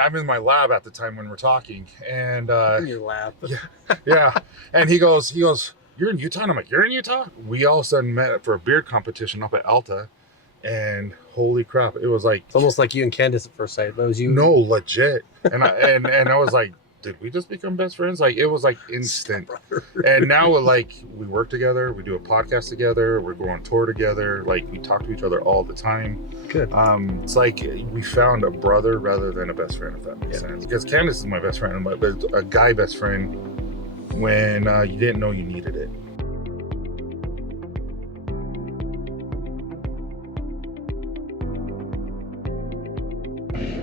I'm in my lab at the time when we're talking, and In your lab. yeah. And he goes, "You're in Utah?" And I'm like, "You're in Utah?" We all of a sudden met for a beard competition up at Alta, and holy crap, it was like It's almost like you and Candace at first sight. But it was you. no, legit. And I was like, did we just become best friends? Like, it was like instant. And now like we work together, we do a podcast together, we're going on tour together, like we talk to each other all the time. Good. It's like we found a brother rather than a best friend, if that makes sense. Because Candace is my best friend, but a guy best friend when you didn't know you needed it.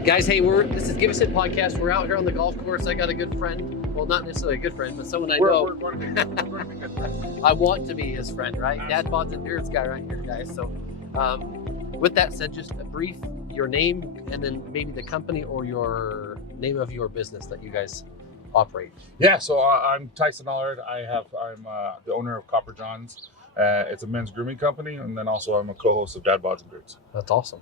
Guys, hey, this is Give Us It podcast. We're out here on the golf course. I got a good friend. Well, not necessarily a good friend, but someone I know. We're going to be good friends. I want to be his friend, right? Dad Bods Beards guy right here, guys. So with that said, just a brief, your name, and then maybe the company or your name of your business that you guys operate. Yeah, so I'm Tyson Allred. I'm the owner of Copper Johns. It's a men's grooming company, and then also I'm a co-host of Dad Bods Beards. That's awesome.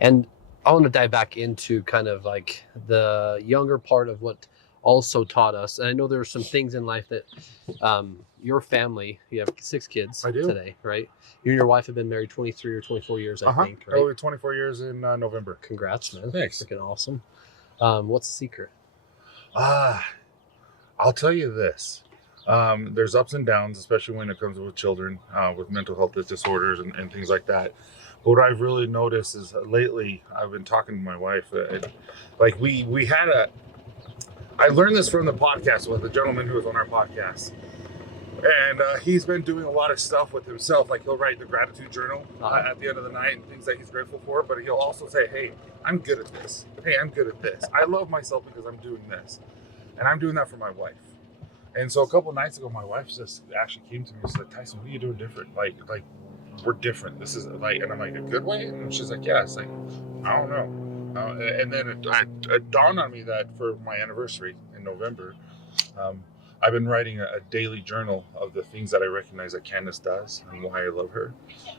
And I want to dive back into kind of like the younger part of what also taught us. And I know there are some things in life that your family, you have 6 kids today, right? You and your wife have been married 23 or 24 years, I think, right? Oh, 24 years in November. Congrats, man. Thanks. Freaking awesome. What's the secret? I'll tell you this. There's ups and downs, especially when it comes with children, with mental health disorders and things like that. But what I've really noticed is lately, I've been talking to my wife. Like I learned this from the podcast with the gentleman who was on our podcast. And he's been doing a lot of stuff with himself. Like he'll write the gratitude journal at the end of the night and things that he's grateful for. But he'll also say, hey, I'm good at this. Hey, I'm good at this. I love myself because I'm doing this. And I'm doing that for my wife. And so a couple of nights ago, my wife just actually came to me and said, Tyson, what are you doing different? Like we're different. This is like, and I'm like, a good way? And she's like, yeah. It's like, I don't know. And then it dawned on me that for my anniversary in November, I've been writing a daily journal of the things that I recognize that Candace does and why I love her.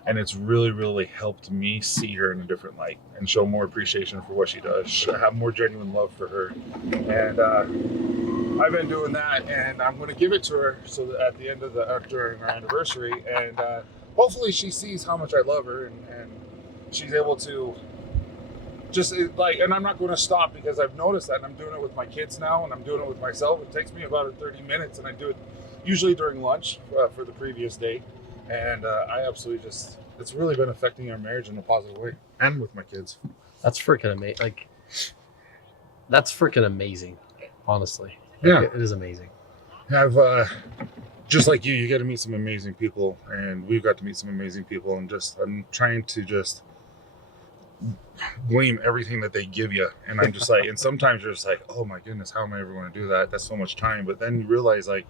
And it's really, really helped me see her in a different light and show more appreciation for what she does, have more genuine love for her. And I've been doing that, and I'm going to give it to her so that at the end of during our anniversary, and hopefully she sees how much I love her and she's able to just like, and I'm not going to stop because I've noticed that, and I'm doing it with my kids now, and I'm doing it with myself. It takes me about 30 minutes, and I do it usually during lunch for the previous day. And I absolutely it's really been affecting our marriage in a positive way, and with my kids. That's freaking amazing. Like, that's freaking amazing, honestly. Yeah. It is amazing. I've, just like you get to meet some amazing people, and we've got to meet some amazing people, and I'm trying to just glean everything that they give you. And I'm just like, and sometimes you're just like, oh my goodness, how am I ever going to do that? That's so much time. But then you realize, like,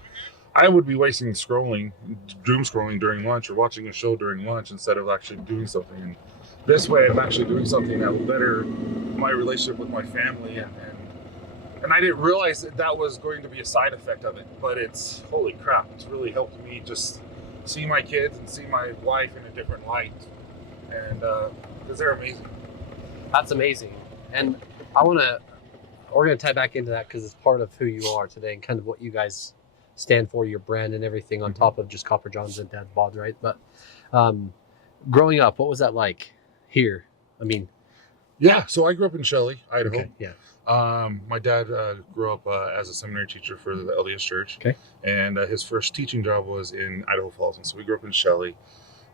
I would be wasting doom scrolling during lunch or watching a show during lunch instead of actually doing something. And this way I'm actually doing something that will better my relationship with my family. And I didn't realize that was going to be a side effect of it, but it's, holy crap, it's really helped me just see my kids and see my wife in a different light. And because they're amazing. That's amazing. And we're going to tie back into that because it's part of who you are today and kind of what you guys stand for, your brand and everything on top of just Copper Johns and Dad Bods, right? But growing up, what was that like here? I mean, yeah, so I grew up in Shelley, Idaho. Okay, yeah. My dad grew up as a seminary teacher for the LDS Church. Okay. And his first teaching job was in Idaho Falls. And so we grew up in Shelley.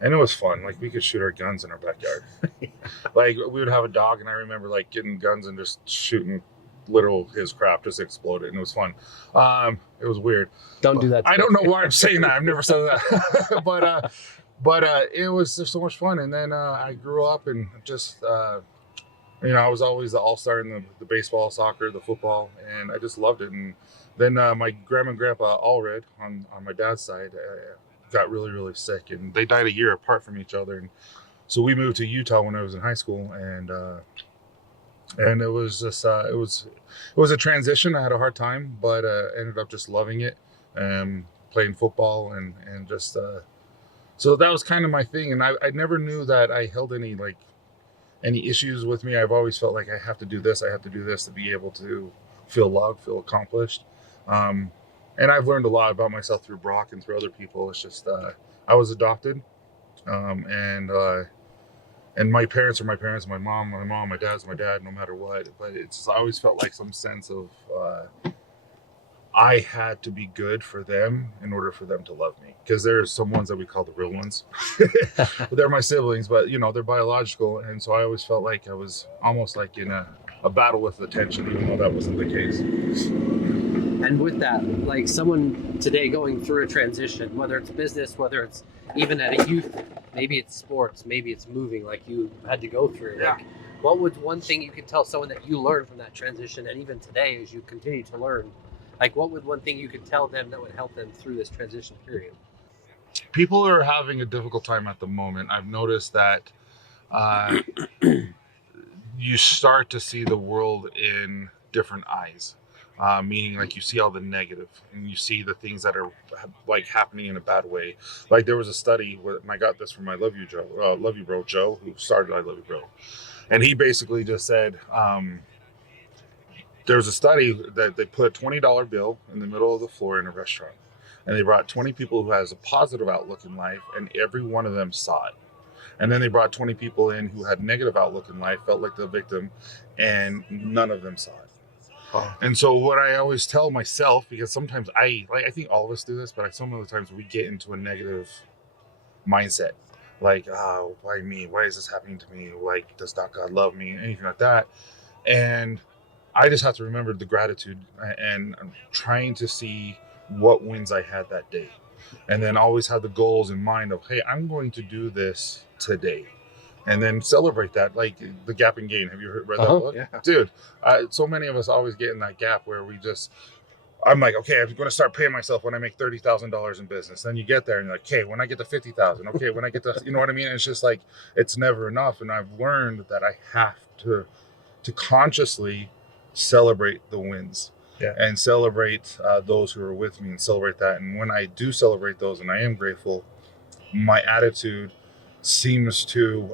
And it was fun. Like, we could shoot our guns in our backyard. Like, we would have a dog, and I remember, like, getting guns and just shooting his crap just exploded, and it was fun. It was weird. Don't do that. I don't know why I'm saying that. I've never said that. but it was just so much fun. And then I grew up and just, I was always the all-star in the baseball, soccer, the football, and I just loved it. And then my grandma and grandpa Allred on my dad's side got really, really sick, and they died a year apart from each other. And so we moved to Utah when I was in high school, and it was just it was a transition. I had a hard time, but ended up just loving it, playing football and just so that was kind of my thing. And I never knew that I held any any issues with me, I've always felt like I have to do this, to be able to feel loved, feel accomplished. And I've learned a lot about myself through Brock and through other people. It's just I was adopted, and my parents are my parents. My mom, my dad's my dad, no matter what. But it's I always felt like some sense of I had to be good for them in order for them to love me. Because there's some ones that we call the real ones. They're my siblings, but they're biological. And so I always felt like I was almost like in a battle with attention, even though that wasn't the case. And with that, like someone today going through a transition, whether it's business, whether it's even at a youth, maybe it's sports, maybe it's moving, like you had to go through. Yeah. Like, what would one thing you could tell someone that you learned from that transition, and even today as you continue to learn, like what would one thing you could tell them that would help them through this transition period? People are having a difficult time at the moment. I've noticed that you start to see the world in different eyes. Meaning like you see all the negative and you see the things that are like happening in a bad way. Like there was a study where I got this from my Love You Bro Joe, who started I Love You Bro. And he basically just said, there was a study that they put a $20 bill in the middle of the floor in a restaurant. And they brought 20 people who has a positive outlook in life, and every one of them saw it. And then they brought 20 people in who had negative outlook in life, felt like the victim, and none of them saw it. And so what I always tell myself, because sometimes I think all of us do this, but some of the times we get into a negative mindset. Like, oh, why me? Why is this happening to me? Like, does not God love me? Anything like that. And I just have to remember the gratitude and I'm trying to see what wins I had that day. And then always have the goals in mind of, hey, I'm going to do this today. And then celebrate that, like the gap and gain. Have you read that book? Yeah. Dude, so many of us always get in that gap where I'm like, okay, I'm going to start paying myself when I make $30,000 in business. Then you get there and you're like, okay, when I get to 50,000, okay, when I get to, you know what I mean? And it's just like, it's never enough. And I've learned that I have to consciously celebrate the wins. Yeah. And celebrate those who are with me and celebrate that. And when I do celebrate those and I am grateful, my attitude seems to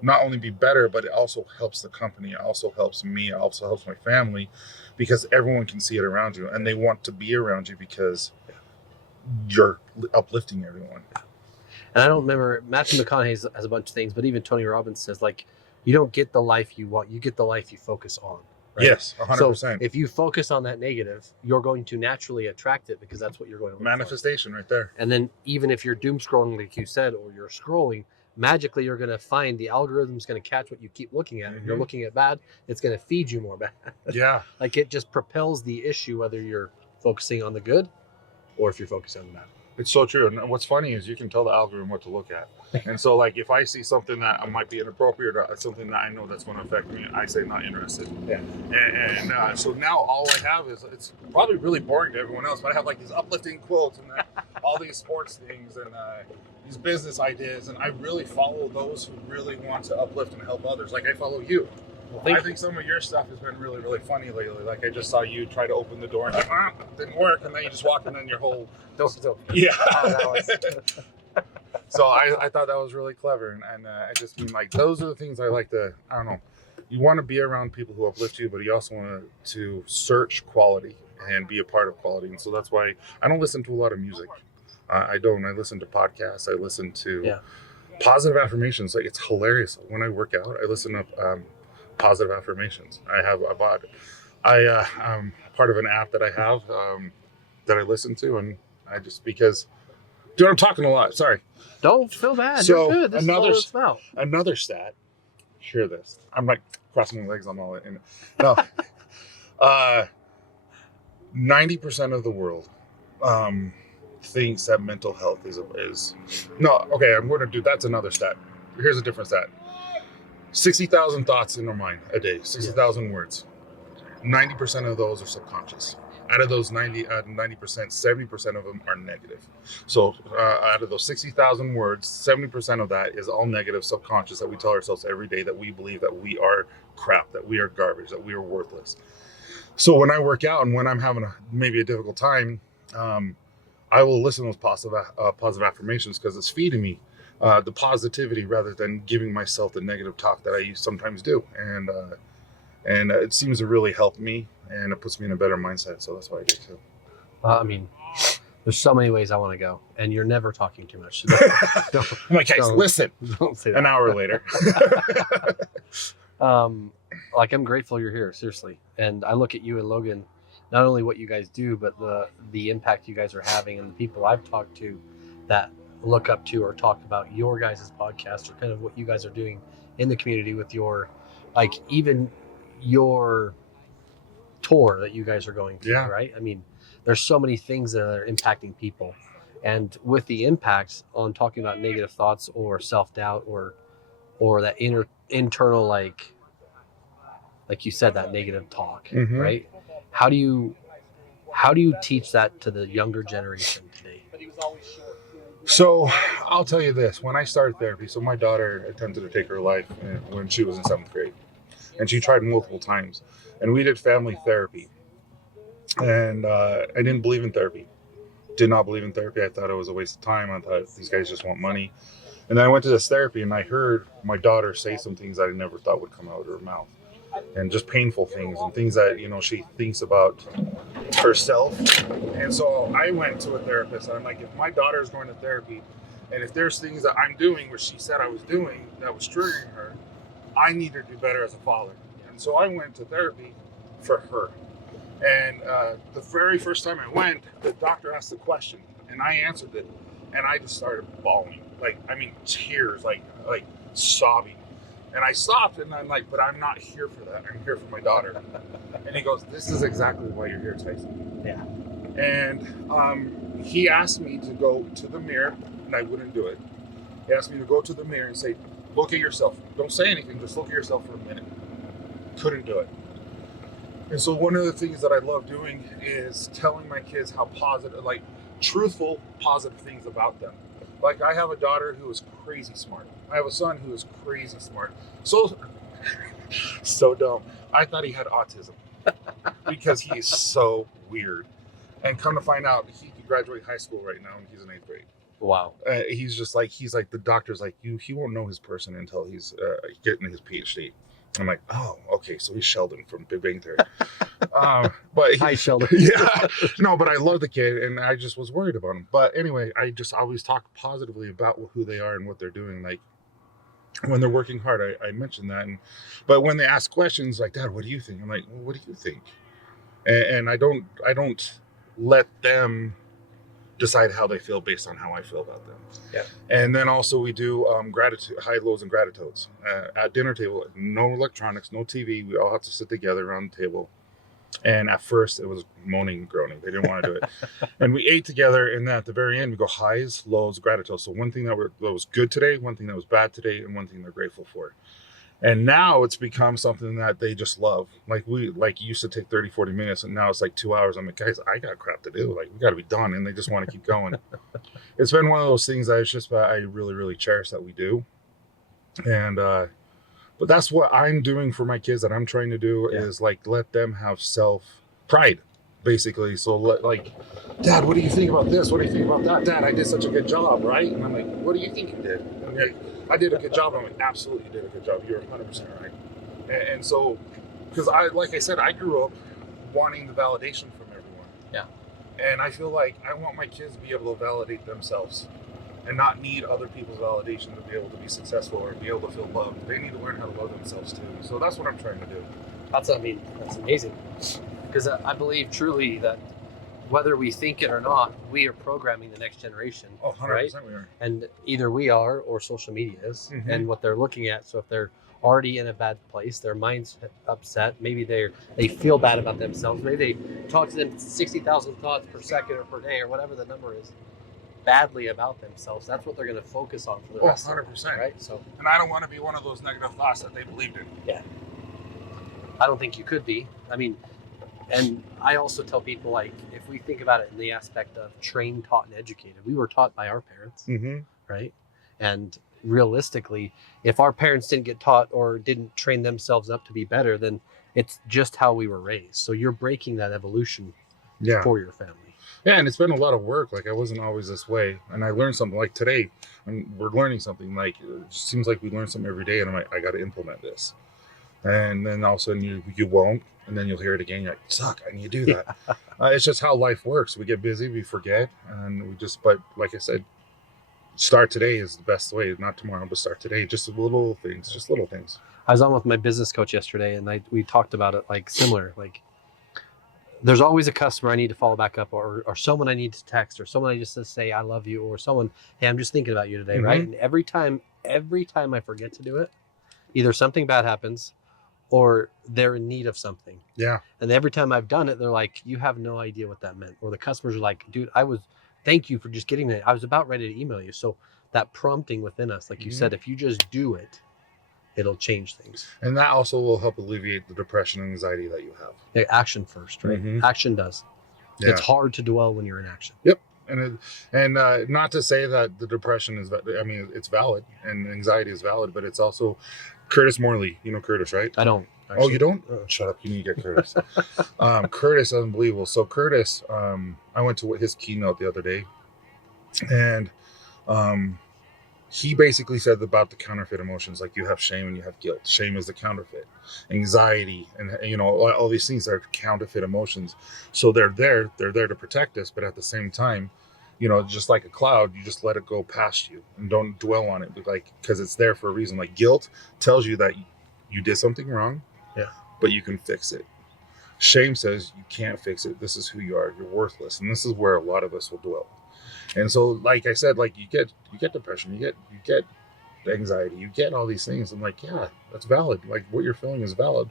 not only be better, but it also helps the company. It also helps me. It also helps my family, because everyone can see it around you and they want to be around you because you're uplifting everyone. And I don't remember, Matthew McConaughey has a bunch of things, but even Tony Robbins says, like, you don't get the life you want, you get the life you focus on. Right? Yes, 100%. So if you focus on that negative, you're going to naturally attract it, because that's what you're going to look manifestation for. Right there. And then even if you're doom scrolling, like you said, or you're scrolling, magically you're going to find the algorithm's going to catch what you keep looking at. If you're looking at bad, it's going to feed you more bad. Yeah. Like it just propels the issue, whether you're focusing on the good or if you're focusing on the bad. It's so true. And what's funny is you can tell the algorithm what to look at. And so like if I see something that might be inappropriate or something that I know that's going to affect me, I say not interested. Yeah. And so now all I have is, it's probably really boring to everyone else, but I have like these uplifting quotes and all these sports things and these business ideas. And I really follow those who really want to uplift and help others. Like I follow you. Well, I think some of your stuff has been really, really funny lately. Like I just saw you try to open the door and like, didn't work, and then you just walked in and your whole door's open. Yeah. So I thought that was really clever, and I just mean like those are the things I like to. I don't know. You want to be around people who uplift you, but you also want to search quality and be a part of quality. And so that's why I don't listen to a lot of music. I don't. I listen to podcasts. I listen to positive affirmations. Like it's hilarious when I work out. I listen to positive affirmations. I'm part of an app that I have that I listen to, and I just because dude, I'm talking a lot. Sorry. Don't feel bad. So you're good. This is all another stat. Hear this. I'm like crossing my legs on all it. No. 90% of the world thinks that mental health is no. Okay, I'm going to do. That's another stat. Here's a different stat. 60,000 thoughts in our mind a day, 60,000 words. 90% of those are subconscious. Out of those 90%, 70% of them are negative. So out of those 60,000 words, 70% of that is all negative, subconscious, that we tell ourselves every day, that we believe that we are crap, that we are garbage, that we are worthless. So when I work out and when I'm having maybe a difficult time, I will listen to those positive affirmations because it's feeding me the positivity rather than giving myself the negative talk that I sometimes do. And it seems to really help me, and it puts me in a better mindset. So that's what I do too. I mean, there's so many ways I want to go, and you're never talking too much. So I'm like, guys, listen. Don't say that. An hour later. Like, I'm grateful you're here, seriously. And I look at you and Logan, not only what you guys do, but the impact you guys are having, and the people I've talked to that look up to or talk about your guys' podcast, or kind of what you guys are doing in the community with your, like, even your tour that you guys are going to, right? I mean, there's so many things that are impacting people, and with the impacts on talking about negative thoughts or self-doubt or that internal, like you said, that negative talk, right? How do you teach that to the younger generation today? So I'll tell you this, when I started therapy, so my daughter attempted to take her life when she was in 7th grade, and she tried multiple times, and we did family therapy. And I didn't believe in therapy. Did not believe in therapy. I thought it was a waste of time. I thought these guys just want money. And then I went to this therapy, and I heard my daughter say some things that I never thought would come out of her mouth. And just painful things, and things that, you know, she thinks about herself. And so I went to a therapist, and I'm like, if my daughter is going to therapy, and if there's things that I'm doing, which she said I was doing, that was triggering her, I need to do better as a father. And so I went to therapy for her. And the very first time I went, the doctor asked the question, and I answered it, and I just started bawling, like, I mean, tears, like sobbing. And I stopped, and I'm like, but I'm not here for that. I'm here for my daughter. And he goes, this is exactly why you're here, Tyson. Yeah. And he asked me to go to the mirror, and I wouldn't do it. He asked me to go to the mirror and say, look at yourself. Don't say anything, just look at yourself for a minute. Couldn't do it. And so one of the things that I love doing is telling my kids how positive, like truthful, positive things about them. Like, I have a daughter who is crazy smart. I have a son who is crazy smart. So dumb. I thought he had autism because he is so weird. And come to find out, he could graduate high school right now, and he's in 8th grade. Wow. He's like, the doctor's like, he won't know his person until he's getting his PhD. I'm like, oh, okay, so he's Sheldon from Big Bang Theory. But Hi, Sheldon. Yeah, no, but I love the kid, and I just was worried about him. But anyway, I just always talk positively about who they are and what they're doing. Like, when they're working hard, I mention that. But when they ask questions like, Dad, what do you think? I'm like, well, what do you think? And I don't let them decide how they feel based on how I feel about them. Yeah. And then also we do gratitude, high lows and gratitudes at dinner table. No electronics, no TV. We all have to sit together around the table. And at first it was moaning and groaning. They didn't want to do it. And we ate together, and then at the very end we go highs, lows, gratitude. So one thing that was good today, one thing that was bad today, and one thing they're grateful for. And now it's become something that they just love. Like, we used to take 30, 40 minutes, and now it's like 2 hours. I'm like, guys, I got crap to do. Like, we got to be done. And they just want to keep going. It's been one of those things that I really, really cherish that we do. And, but that's what I'm doing for my kids, that I'm trying to do is like, let them have self-pride, basically. So like, Dad, what do you think about this? What do you think about that? Dad, I did such a good job, right? And I'm like, what do you think you did? And like, I did a good job. I'm like, absolutely, you did a good job. You're 100% right. And so, because like I said, I grew up wanting the validation from everyone. Yeah. And I feel like I want my kids to be able to validate themselves and not need other people's validation to be able to be successful or be able to feel loved. They need to learn how to love themselves too. So that's what I'm trying to do. That's amazing. Because I believe truly that whether we think it or not, we are programming the next generation. Oh, 100% right? We are. And either we are or social media is, and what they're looking at. So if they're already in a bad place, their mind's upset, maybe they feel bad about themselves, maybe they talk to them 60,000 thoughts per second or per day or whatever the number is, badly about themselves. That's what they're going to focus on for the rest 100%. of their life, right? So, and I don't want to be one of those negative thoughts that they believed in. Yeah. I don't think you could be. I mean, and I also tell people, like, if we think about it in the aspect of trained, taught, and educated, we were taught by our parents, right? And realistically, if our parents didn't get taught or didn't train themselves up to be better, then it's just how we were raised. So you're breaking that evolution for your family. Yeah, and it's been a lot of work. Like I wasn't always this way, and I learned something. Like today, we're learning something. Like it just seems like we learn something every day, and I'm like, I got to implement this. And then all of a sudden you won't, and then you'll hear it again. You're like, suck, I need to do that. It's just how life works. We get busy, we forget, and we just. But like I said, start today is the best way. Not tomorrow, but start today. Just little things. Just little things. I was on with my business coach yesterday, and we talked about it like similar. Like, there's always a customer I need to follow back up, or someone I need to text, or someone I just to say I love you, or someone, hey, I'm just thinking about you today, right? And every time I forget to do it, either something bad happens, or they're in need of something. Yeah. And every time I've done it, they're like, you have no idea what that meant. Or the customers are like, dude, thank you for just getting it. I was about ready to email you. So that prompting within us, like you said, if you just do it, it'll change things. And that also will help alleviate the depression and anxiety that you have. Yeah, action first, right? Action does. Yeah. It's hard to dwell when you're in action. Yep. And not to say that the depression is, I mean, it's valid and anxiety is valid, but it's also Curtis Morley. You know Curtis, right? I don't. Actually. Oh, you don't? Shut up. You need to get Curtis. Curtis is unbelievable. So Curtis, I went to his keynote the other day, and he basically said about the counterfeit emotions, like you have shame and you have guilt. Shame is the counterfeit. Anxiety and all these things are counterfeit emotions. So they're there to protect us, but at the same time, just like a cloud, you just let it go past you and don't dwell on it, because it's there for a reason. Like guilt tells you that you did something wrong, but you can fix it. Shame says you can't fix it. This is who you are. You're worthless, and this is where a lot of us will dwell. And so, like I said, like you get depression, you get anxiety, you get all these things. I'm like, yeah, that's valid. Like what you're feeling is valid,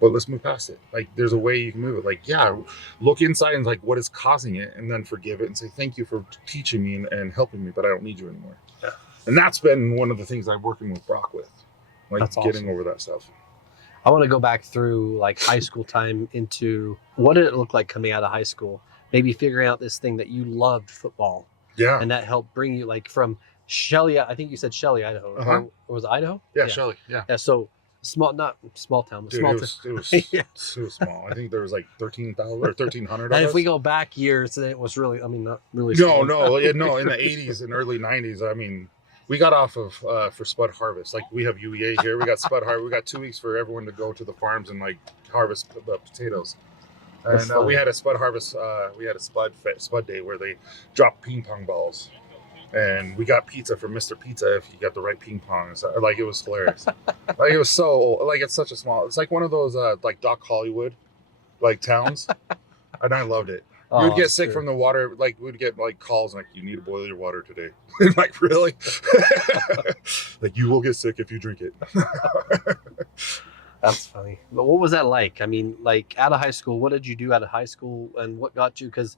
but let's move past it. Like there's a way you can move it. Like, yeah, look inside and like what is causing it, and then forgive it and say thank you for teaching me and helping me, but I don't need you anymore. Yeah. And that's been one of the things I'm working with Brock with, like that's getting awesome. Over that stuff. I want to go back through like high school time into what did it look like coming out of high school? Maybe figuring out this thing that you loved, football. Yeah. And that helped bring you like from Shelley, I think you said Shelley, Idaho. Or was it Idaho? Yeah, Shelley. Yeah. Yeah. So not small town, but small town. It was so small. I think there was like 13,000 or 1,300. And if we go back years, then it was really, I mean, not really. No. In the 80s and early 90s, I mean, we got off of for Spud Harvest. Like we have UEA here. We got Spud Harvest. We got 2 weeks for everyone to go to the farms and like harvest potatoes. And we had a Spud Harvest. We had a Spud Day where they dropped ping pong balls, and we got pizza from Mr. Pizza if you got the right ping pong. So, like it was hilarious. Like it was so like it's such a small. It's like one of those like Doc Hollywood, like towns, and I loved it. You would get sick from the water. Like we'd get like calls like you need to boil your water today. Like really? Like you will get sick if you drink it. That's funny. But what was that like? I mean, like out of high school, what did you do out of high school and what got you? Because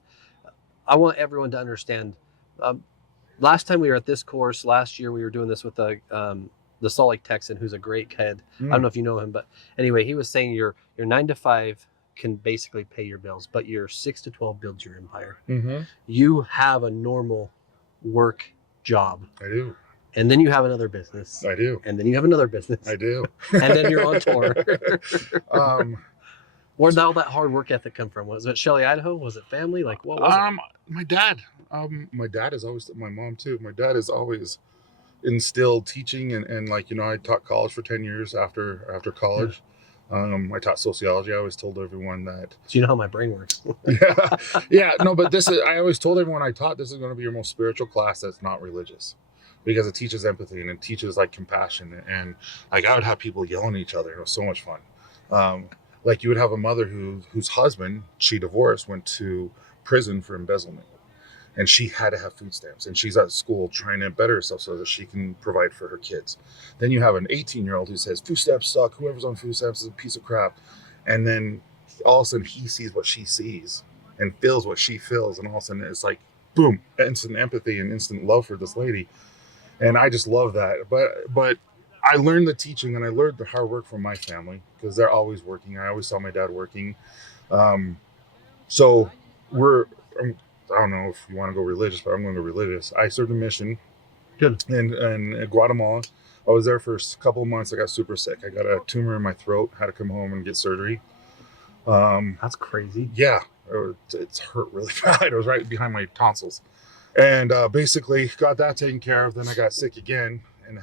I want everyone to understand. Last time we were at this course, last year we were doing this with the Salt Lake Texan, who's a great kid. I don't know if you know him, but anyway, he was saying your 9 to 5 can basically pay your bills, but your 6 to 12 builds your empire. You have a normal work job. I do. And then you have another business. I do. And then you have another business. I do. And then you're on tour. Where did all that hard work ethic come from? Was it Shelley, Idaho? Was it family? Like what was it? My dad. My dad is always, my mom too. My dad has always instilled teaching and like, I taught college for 10 years after college. I taught sociology. I always told everyone that. So you know how my brain works. Yeah. No, but I always told everyone I taught this is going to be your most spiritual class that's not religious. Because it teaches empathy and it teaches like compassion, and like I would have people yelling at each other. It was so much fun. Like you would have a mother whose husband she divorced went to prison for embezzlement, and she had to have food stamps, and she's at school trying to better herself so that she can provide for her kids. Then you have an 18-year-old who says food stamps suck. Whoever's on food stamps is a piece of crap, and then all of a sudden he sees what she sees and feels what she feels, and all of a sudden it's like boom, instant empathy and instant love for this lady. And I just love that. But I learned the teaching and I learned the hard work from my family because they're always working. I always saw my dad working. So I don't know if you want to go religious, but I'm going to go religious. I served a mission in Guatemala. I was there for a couple of months. I got super sick. I got a tumor in my throat, had to come home and get surgery. That's crazy. Yeah. It's hurt really bad. It was right behind my tonsils. And basically got that taken care of. Then I got sick again and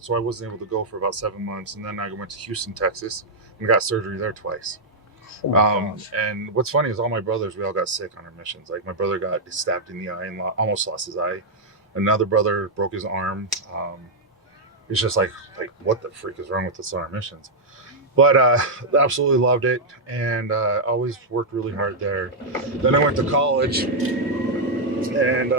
so I wasn't able to go for about 7 months. And then I went to Houston, Texas, and got surgery there twice. And what's funny is all my brothers, we all got sick on our missions. Like my brother got stabbed in the eye and almost lost his eye. Another brother broke his arm. It's just like what the freak is wrong with us on our missions? But absolutely loved it, and always worked really hard there. Then I went to college and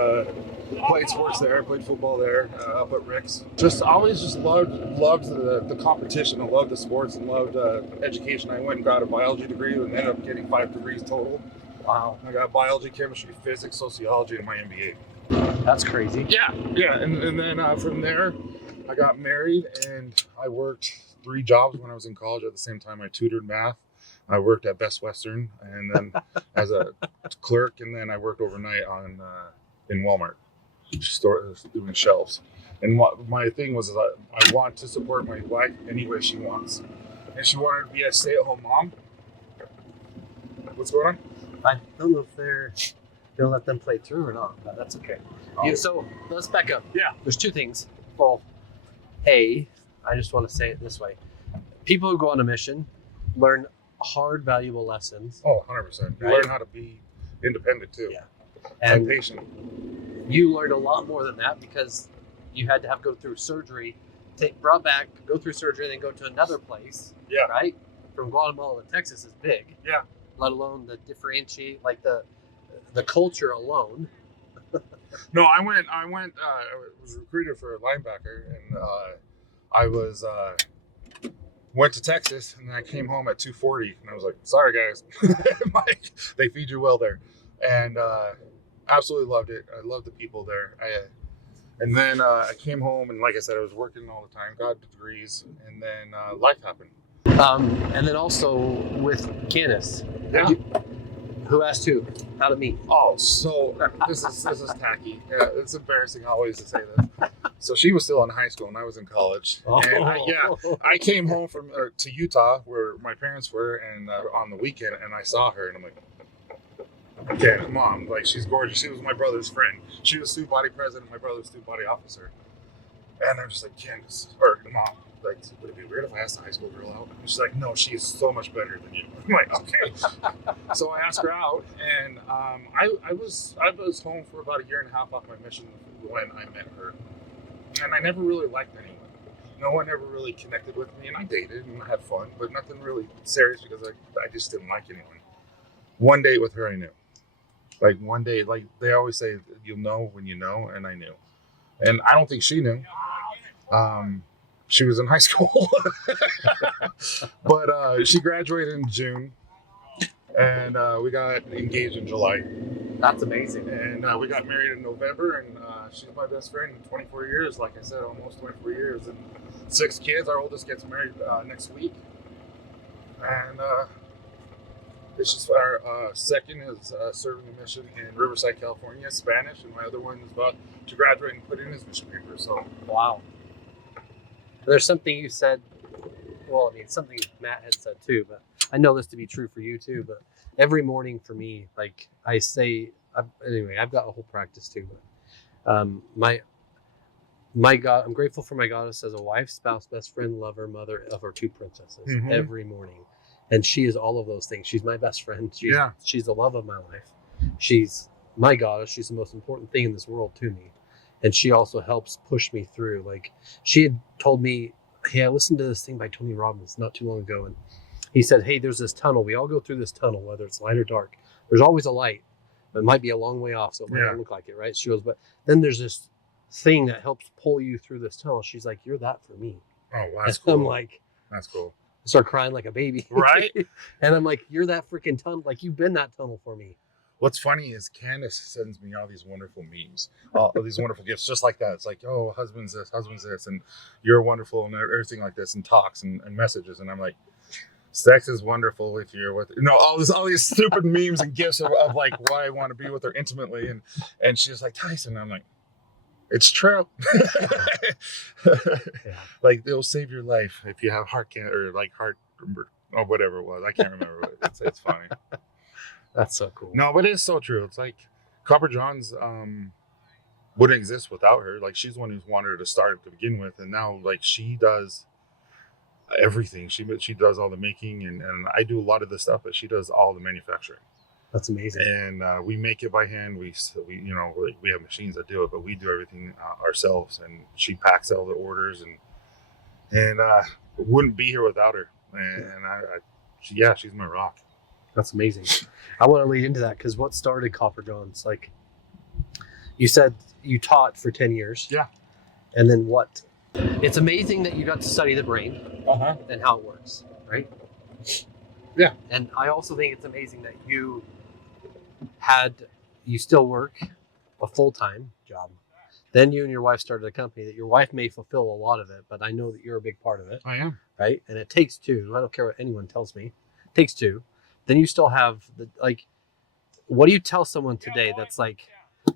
played sports there, played football there up at Rick's. Always loved the competition. I loved the sports and loved education. I went and got a biology degree and ended up getting 5 degrees total. Wow. I got biology, chemistry, physics, sociology, and my MBA. That's crazy. Yeah. And then from there, I got married and I worked 3 jobs when I was in college. At the same time, I tutored math. I worked at Best Western and then as a clerk, and then I worked overnight in Walmart, doing shelves. And what my thing was is I want to support my wife any way she wants, and she wanted to be a stay-at-home mom. What's going on? I don't know if they're gonna let them play through or not, but that's okay. So let's back up. Yeah. There's 2 things. Well, I just want to say it this way. People who go on a mission learn hard, valuable lessons. Oh, 100%. You Right? learn how to be independent too. Yeah. And patient. You learned a lot more than that because you had to go through surgery, brought back, go through surgery, then go to another place. Yeah. Right? From Guatemala to Texas is big. Yeah. Let alone the differentiate, like the culture alone. No, I went. I was recruited for a linebacker, and I went to Texas, and then I came home at 2:40, and I was like, "Sorry, guys, like they feed you well there," and absolutely loved it. I loved the people there. And then I came home, and like I said, I was working all the time, got degrees, and then life happened. And then also with Candace. Yeah. Who asked who? How to meet? Oh, so this is tacky. Yeah, it's embarrassing always to say this. So she was still in high school and I was in college. And I came home to Utah where my parents were, and on the weekend, and I saw her, and I'm like, okay, Mom, like she's gorgeous. She was my brother's friend. She was student body president, my brother's student body officer. And I'm just like, Candace, or Mom, like, would it be weird if I asked the high school girl out? And she's like, no, she is so much better than you. I'm like, okay. So I asked her out, and I was home for about 1.5 years off my mission when I met her. And I never really liked anyone. No one ever really connected with me, and I dated and I had fun, but nothing really serious because I just didn't like anyone. One date with her, I knew. Like one day, like they always say, you'll know when you know, and I knew. And I don't think she knew. She was in high school, but she graduated in June, and we got engaged in July. That's amazing. And we got married in November, and she's my best friend in 24 years. Like I said, almost 24 years, and 6 kids. Our oldest gets married next week, and it's just our second is serving a mission in Riverside, California, Spanish, and my other one is about to graduate and put in his mission paper. So wow. There's something you said, well, I mean, something Matt had said too, but I know this to be true for you too, but every morning for me, like I say, anyway, I've got a whole practice too, but my God, I'm grateful for my goddess as a wife, spouse, best friend, lover, mother of our 2 princesses every morning. And she is all of those things. She's my best friend. She's the love of my life. She's my goddess. She's the most important thing in this world to me. And she also helps push me through. Like she had told me, hey, I listened to this thing by Tony Robbins not too long ago. And he said, hey, there's this tunnel. We all go through this tunnel, whether it's light or dark. There's always a light. It might be a long way off, so it might not look like it, right? She goes, but then there's this thing that helps pull you through this tunnel. She's like, you're that for me. Oh, wow, that's cool. I'm like, that's cool. I start crying like a baby. Right? And I'm like, you're that freaking tunnel. Like, you've been that tunnel for me. What's funny is Candace sends me all these wonderful memes, all these wonderful gifts, just like that. It's like, oh, husband's this, and you're wonderful, and everything like this, and talks and messages. And I'm like, sex is wonderful if you're with, all these stupid memes and gifts of like why I want to be with her intimately. And she's like, Tyson. I'm like, it's true. Like it'll save your life if you have heart cancer or like heart or whatever it was. I can't remember what it's funny. That's so cool. No, but it is so true. It's like Copper Johns wouldn't exist without her. Like she's the one who's wanted her to start to begin with, and now like she does everything. She does all the making, and I do a lot of the stuff, but she does all the manufacturing. That's amazing. And we make it by hand. We we have machines that do it, but we do everything ourselves. And she packs all the orders, and wouldn't be here without her. And she's my rock. That's amazing. I want to lead into that because what started Copper Johns? Like you said, you taught for 10 years. Yeah. And then what? It's amazing that you got to study the brain and how it works, right? Yeah. And I also think it's amazing that you still work a full-time job. Then you and your wife started a company that your wife may fulfill a lot of it, but I know that you're a big part of it. I am. Right? And it takes two. I don't care what anyone tells me. It takes two. Then you still have what do you tell someone today that's like,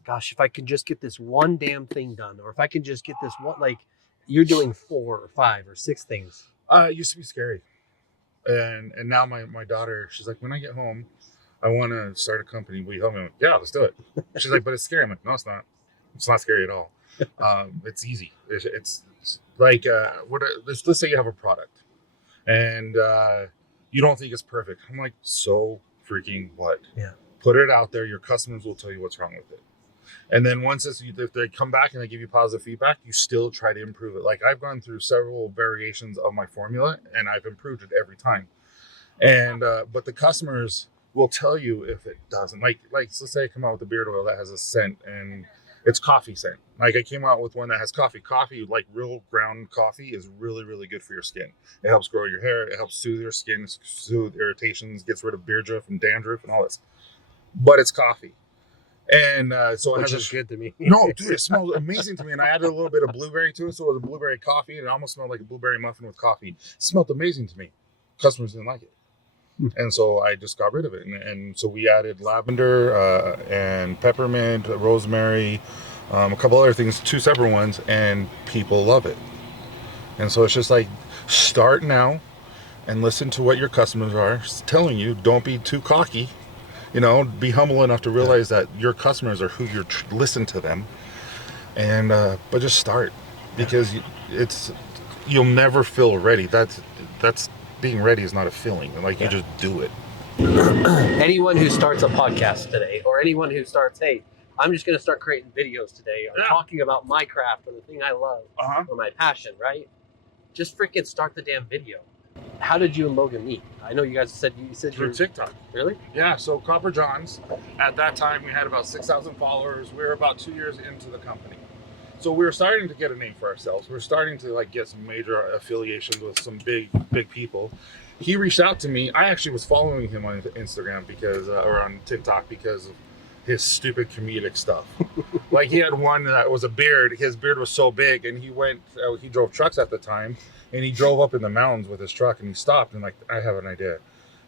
gosh, if I could just get this one damn thing done, or if I could just get this one, like you're doing 4 or 5 or 6 things. It used to be scary. And now my daughter, she's like, when I get home, I want to start a company. Will you help me? I'm like, yeah, let's do it. She's like, but it's scary. I'm like, no, it's not. It's not scary at all. It's easy. It's like, let's say you have a product and you don't think it's perfect. I'm like, so freaking what? Yeah. Put it out there. Your customers will tell you what's wrong with it. And then if they come back and they give you positive feedback, you still try to improve it. Like I've gone through several variations of my formula and I've improved it every time. And, but the customers will tell you if it doesn't. Like let's say I come out with a beard oil that has a scent and it's coffee scent. Like I came out with one that has coffee. Coffee, like real ground coffee, is really, really good for your skin. It helps grow your hair. It helps soothe your skin, soothe irritations, gets rid of beard drift and dandruff and all this. But it's coffee. And so it has good to me. No, dude, it smells amazing to me. And I added a little bit of blueberry to it. So it was a blueberry coffee. And it almost smelled like a blueberry muffin with coffee. It smelled amazing to me. Customers didn't like it. And so I just got rid of it. And so we added lavender and peppermint, rosemary, a couple other things, 2 separate ones, and people love it. And so it's just like, start now and listen to what your customers are telling you. Don't be too cocky. Be humble enough to realize that your customers are who you're listen to them. And but just start, because you'll never feel ready. That's being ready is not a feeling. Like you just do it. Anyone who starts a podcast today, or anyone who starts, hey, I'm just going to start creating videos today. I'm talking about my craft or the thing I love or my passion, right? Just freaking start the damn video. How did you and Logan meet? I know you guys said through TikTok. Really? Yeah. So Copper Johns, at that time we had about 6,000 followers. We were about 2 years into the company. So we were starting to get a name for ourselves. We were starting to get some major affiliations with some big people. He reached out to me. I actually was following him on Instagram or on TikTok because of his stupid comedic stuff. Like he had one that was a beard. His beard was so big, and he drove trucks at the time, and he drove up in the mountains with his truck, and he stopped and like, I have an idea.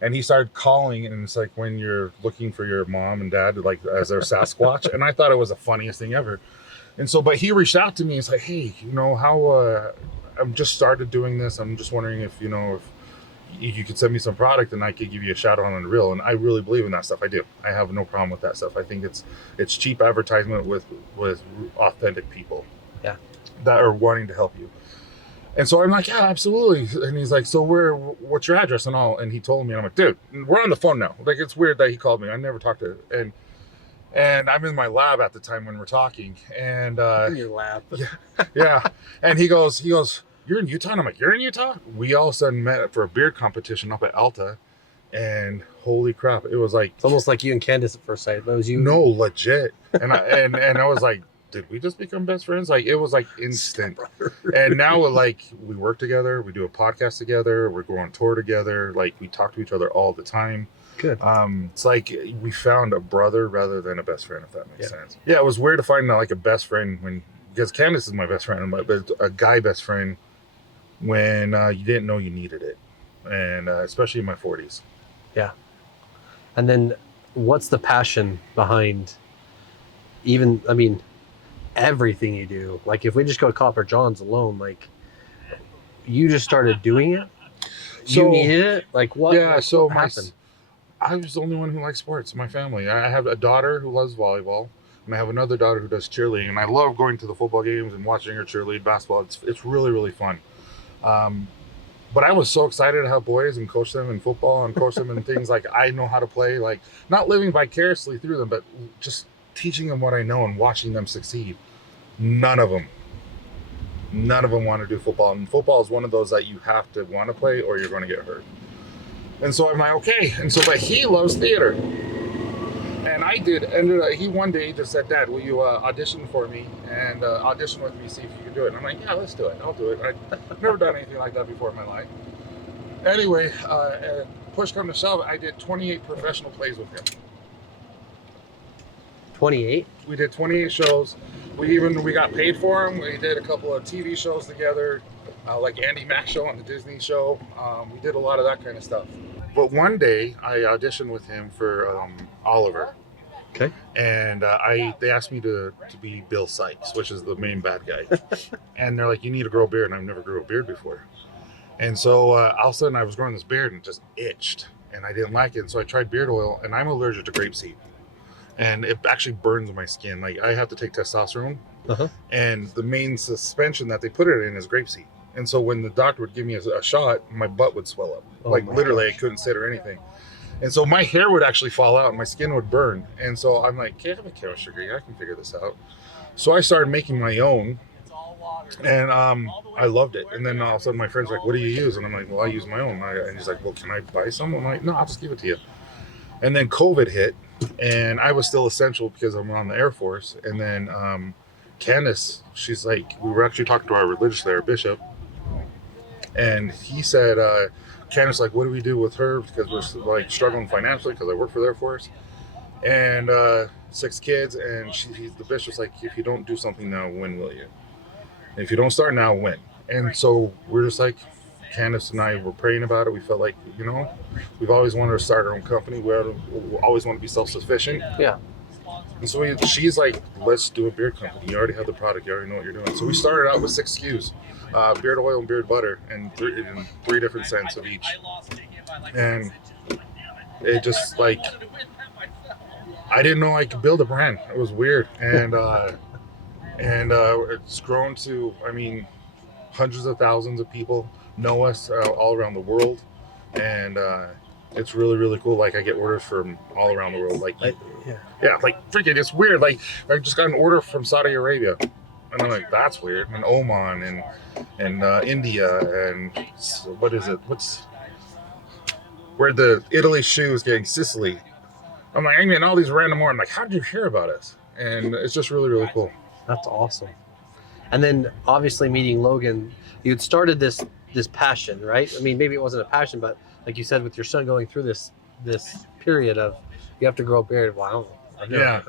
And he started calling, and it's like when you're looking for your mom and dad, like as their Sasquatch. And I thought it was the funniest thing ever. And so, but he reached out to me. He's like, hey, how I'm just started doing this. I'm just wondering if you could send me some product and I could give you a shout out on the reel. And I really believe in that stuff. I do. I have no problem with that stuff. I think it's cheap advertisement with authentic people. Yeah. That are wanting to help you. And so I'm like, yeah, absolutely. And he's like, so what's your address and all? And he told me, and I'm like, dude, we're on the phone now. Like, it's weird that he called me. I never talked to him. And I'm in my lab at the time when we're talking. And in your lab. Yeah. And he goes, you're in Utah? And I'm like, you're in Utah? We all of a sudden met for a beard competition up at Alta. And holy crap, it was like, it's almost like you and Candace at first sight. That was you. No, legit. And I was like, did we just become best friends? Like, it was like instant. And now we work together, we do a podcast together, we're going on tour together, like we talk to each other all the time. Good. It's like we found a brother rather than a best friend, if that makes sense. Yeah, it was weird to find like a best friend because Candace is my best friend, but a guy best friend when you didn't know you needed it, and especially in my 40s. Yeah. And then what's the passion behind everything you do? Like if we just go to Copper Johns alone, like you just started doing it? You needed it? Like what? Yeah, like, so what happened? I was the only one who likes sports in my family. I have a daughter who loves volleyball, and I have another daughter who does cheerleading, and I love going to the football games and watching her cheerlead basketball. It's really, really fun. Um, but I was so excited to have boys and coach them in football and coach them in things like I know how to play, like not living vicariously through them, but just teaching them what I know and watching them succeed. None of them want to do football, and football is one of those that you have to want to play or you're going to get hurt. And so I'm like, okay. And so, but he loves theater, and I did. And he one day just said, "Dad, will you audition for me and audition with me, see if you can do it?" And I'm like, "Yeah, let's do it. I'll do it." I've never done anything like that before in my life. Anyway, push come to shove, I did 28 professional plays with him. 28. We did 28 shows. We got paid for them. We did a couple of TV shows together, like Andy Mack show on the Disney show. We did a lot of that kind of stuff. But one day I auditioned with him for Oliver. Okay. And they asked me to be Bill Sykes, which is the main bad guy. And they're like, you need to grow a beard. And I've never grew a beard before. And so all of a sudden I was growing this beard and it just itched. And I didn't like it. And so I tried beard oil, and I'm allergic to grapeseed. And it actually burns my skin. Like, I have to take testosterone. And the main suspension that they put it in is grapeseed. And so when the doctor would give me a shot, my butt would swell up. Like, literally, I couldn't sit or anything. And so my hair would actually fall out and my skin would burn. And so I'm like, okay, I have a chemistry degree. I can figure this out. So I started making my own. And I loved it. And then all of a sudden my friend's like, what do you use? And I'm like, well, I use my own. And he's like, well, can I buy some? I'm like, no, I'll just give it to you. And then COVID hit, and I was still essential because I'm on the Air Force. And then Candace, she's like, we were actually talking to our religious leader, Bishop, and he said, Candace, like, what do we do with her? Because we're like struggling financially because I work for the Air Force. And 6 kids, and the bishop's like, if you don't do something now, when will you? And if you don't start now, when? And so we're just like, Candace and I were praying about it. We felt like, we've always wanted to start our own company. We always want to be self-sufficient. Yeah. And so she's like, let's do a beard company. You already have the product. You already know what you're doing. So we started out with 6 SKUs, beard oil and beard butter, and in 3 different scents of each. And it just like, I didn't know I could build a brand. It was weird. And it's grown to, hundreds of thousands of people know us all around the world, and it's really, really cool. Like, I get orders from all around the world. Like freaking, it's weird. Like, I just got an order from Saudi Arabia, and I'm like, that's weird. And Oman and India, and what is it? Where the Italy shoe is getting Sicily. I'm like, and all these random more. I'm like, how did you hear about us? And it's just really, really cool. That's awesome. And then obviously meeting Logan, you had started this passion, right? Maybe it wasn't a passion, but like you said, with your son going through this period of, you have to grow a beard. Wow. Yeah.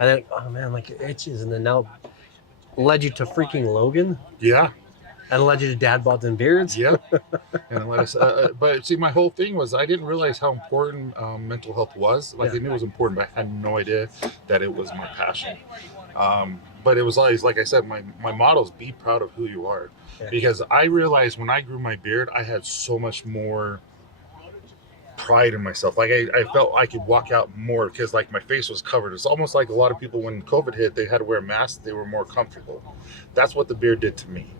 And then, oh man, like it itches. And then now led you to freaking Logan. Yeah. And led you to Dad Bods and Beards. Yeah. And let us, but see, my whole thing was, I didn't realize how important mental health was. Like, I knew it was important, but I had no idea that it was my passion. But it was always, like I said, my motto is be proud of who you are. Yeah. Because I realized when I grew my beard, I had so much more pride in myself. Like, I felt I could walk out more because, like, my face was covered. It's almost like a lot of people, when COVID hit, they had to wear masks. They were more comfortable. That's what the beard did to me.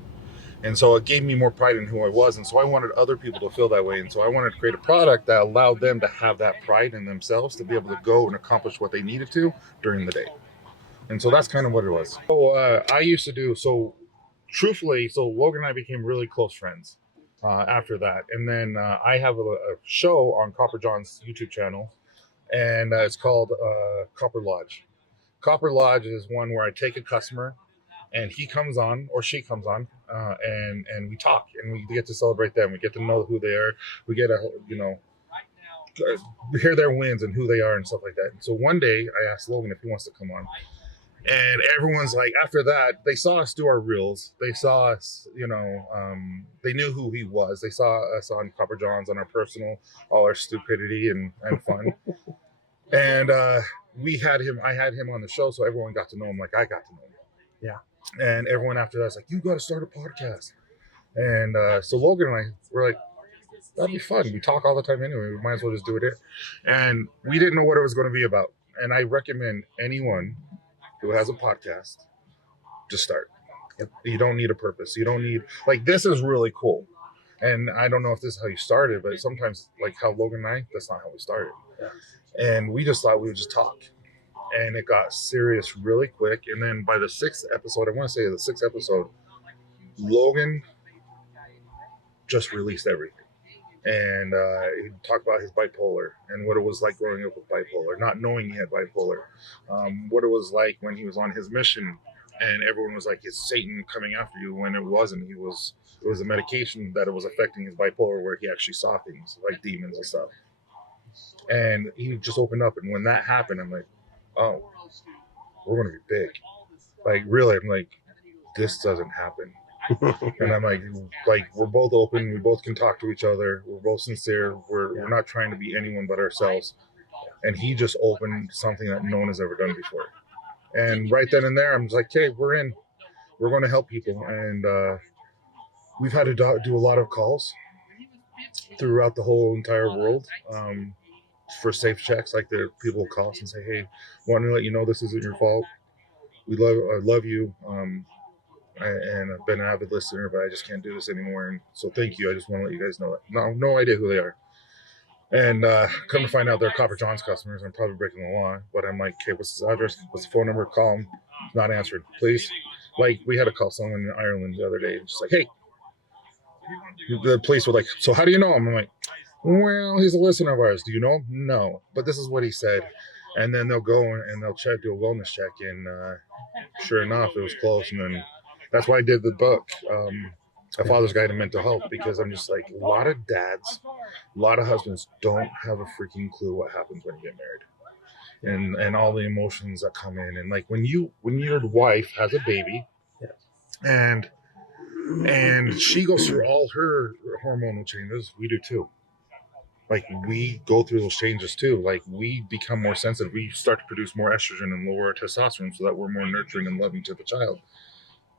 And so it gave me more pride in who I was. And so I wanted other people to feel that way. And so I wanted to create a product that allowed them to have that pride in themselves, to be able to go and accomplish what they needed to during the day. And so that's kind of what it was. So I used to do, truthfully, Logan and I became really close friends after that. And then I have a show on Copper Johns' YouTube channel, and it's called Copper Lodge. Copper Lodge is one where I take a customer, and he comes on, or she comes on, and we talk, and we get to celebrate them. We get to know who they are. We get to, hear their wins and who they are and stuff like that. And so one day I asked Logan if he wants to come on. And everyone's like, after that, they saw us do our reels. They saw us, they knew who he was. They saw us on Copper Johns, on our personal, all our stupidity and fun. And I had him on the show, so everyone got to know him like I got to know him. Yeah. And everyone after that was like, you got to start a podcast. And so Logan and I were like, that'd be fun. We talk all the time anyway. We might as well just do it here. And we didn't know what it was going to be about. And I recommend anyone who has a podcast, just start. You don't need a purpose. You don't need, like, this is really cool. And I don't know if this is how you started, but sometimes, like how Logan and I, that's not how we started. Yeah. And we just thought we would just talk. And it got serious really quick. And then by the 6th episode, I want to say the 6th episode, Logan just released everything. And he talked about his bipolar and what it was like growing up with bipolar, not knowing he had bipolar, what it was like when he was on his mission and everyone was like, it's Satan coming after you, when it wasn't. It was a medication that it was affecting his bipolar, where he actually saw things like demons and stuff. And he just opened up. And when that happened, I'm like, oh, we're going to be big. Like, really, I'm like, this doesn't happen. And I'm like, we're both open. We both can talk to each other. We're both sincere. We're not trying to be anyone but ourselves. And he just opened something that no one has ever done before. And right then and there, I'm just like, okay, we're in. We're going to help people. And we've had to do a lot of calls throughout the whole entire world for safe checks. Like, the people will call us and say, hey, wanting to let you know this isn't your fault. I love you. And I've been an avid listener, but I just can't do this anymore. And so thank you. I just want to let you guys know that. No idea who they are. And come to find out they're Copper Johns customers. I'm probably breaking the law, but I'm like, okay, what's his address? What's the phone number? Call him. Not answered, please. Like, we had to call someone in Ireland the other day. Just like, hey, the police were like, so how do you know him? I'm like, well, he's a listener of ours. Do you know him? No, but this is what he said. And then they'll go and they'll do a wellness check. And sure enough, it was close. And then that's why I did the book, A Father's Guide to Mental Health, because I'm just like, a lot of dads, a lot of husbands don't have a freaking clue what happens when you get married, and all the emotions that come in. And like, when your wife has a baby, and she goes through all her hormonal changes, we do too. Like, we go through those changes too. Like, we become more sensitive. We start to produce more estrogen and lower testosterone so that we're more nurturing and loving to the child.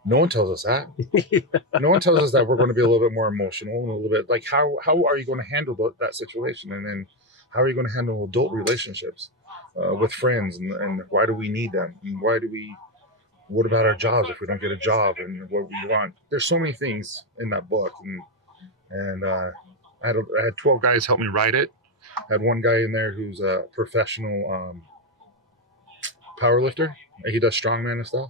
No one tells us that. No one tells us that we're going to be a little bit more emotional and a little bit like, how are you going to handle that situation? And then how are you going to handle adult relationships with friends? And why do we need them? And what about our jobs if we don't get a job and what we want? There's so many things in that book. And I had 12 guys help me write it. I had one guy in there who's a professional power lifter. He does strongman and stuff.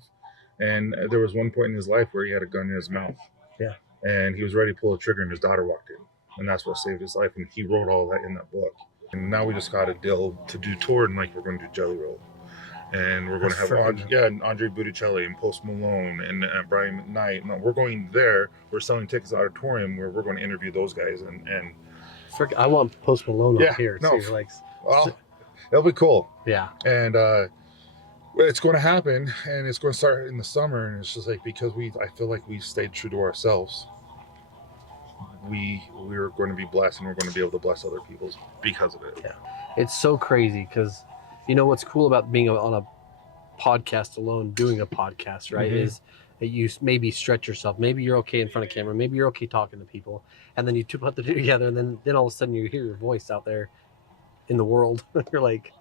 And there was one point in his life where he had a gun in his mouth. Yeah. And he was ready to pull the trigger, and his daughter walked in. And that's what saved his life. And he wrote all that in that book. And now we just got a deal to do tour, and like, we're going to do Jelly Roll. And we're going to have Andre Botticelli and Post Malone and Brian McKnight. No, we're going there. We're selling tickets at Auditorium where we're going to interview those guys. And I want Post Malone up here too. Well, it'll be cool. Yeah. And it's going to happen, and it's going to start in the summer. And it's just like, because I feel like we stayed true to ourselves. We're going to be blessed, and we're going to be able to bless other people because of it. Yeah. It's so crazy because, you know, what's cool about being on a podcast alone, doing a podcast, right, is that you maybe stretch yourself. Maybe you're okay in front of camera. Maybe you're okay talking to people. And then you put the two together, and then all of a sudden you hear your voice out there in the world. You're like,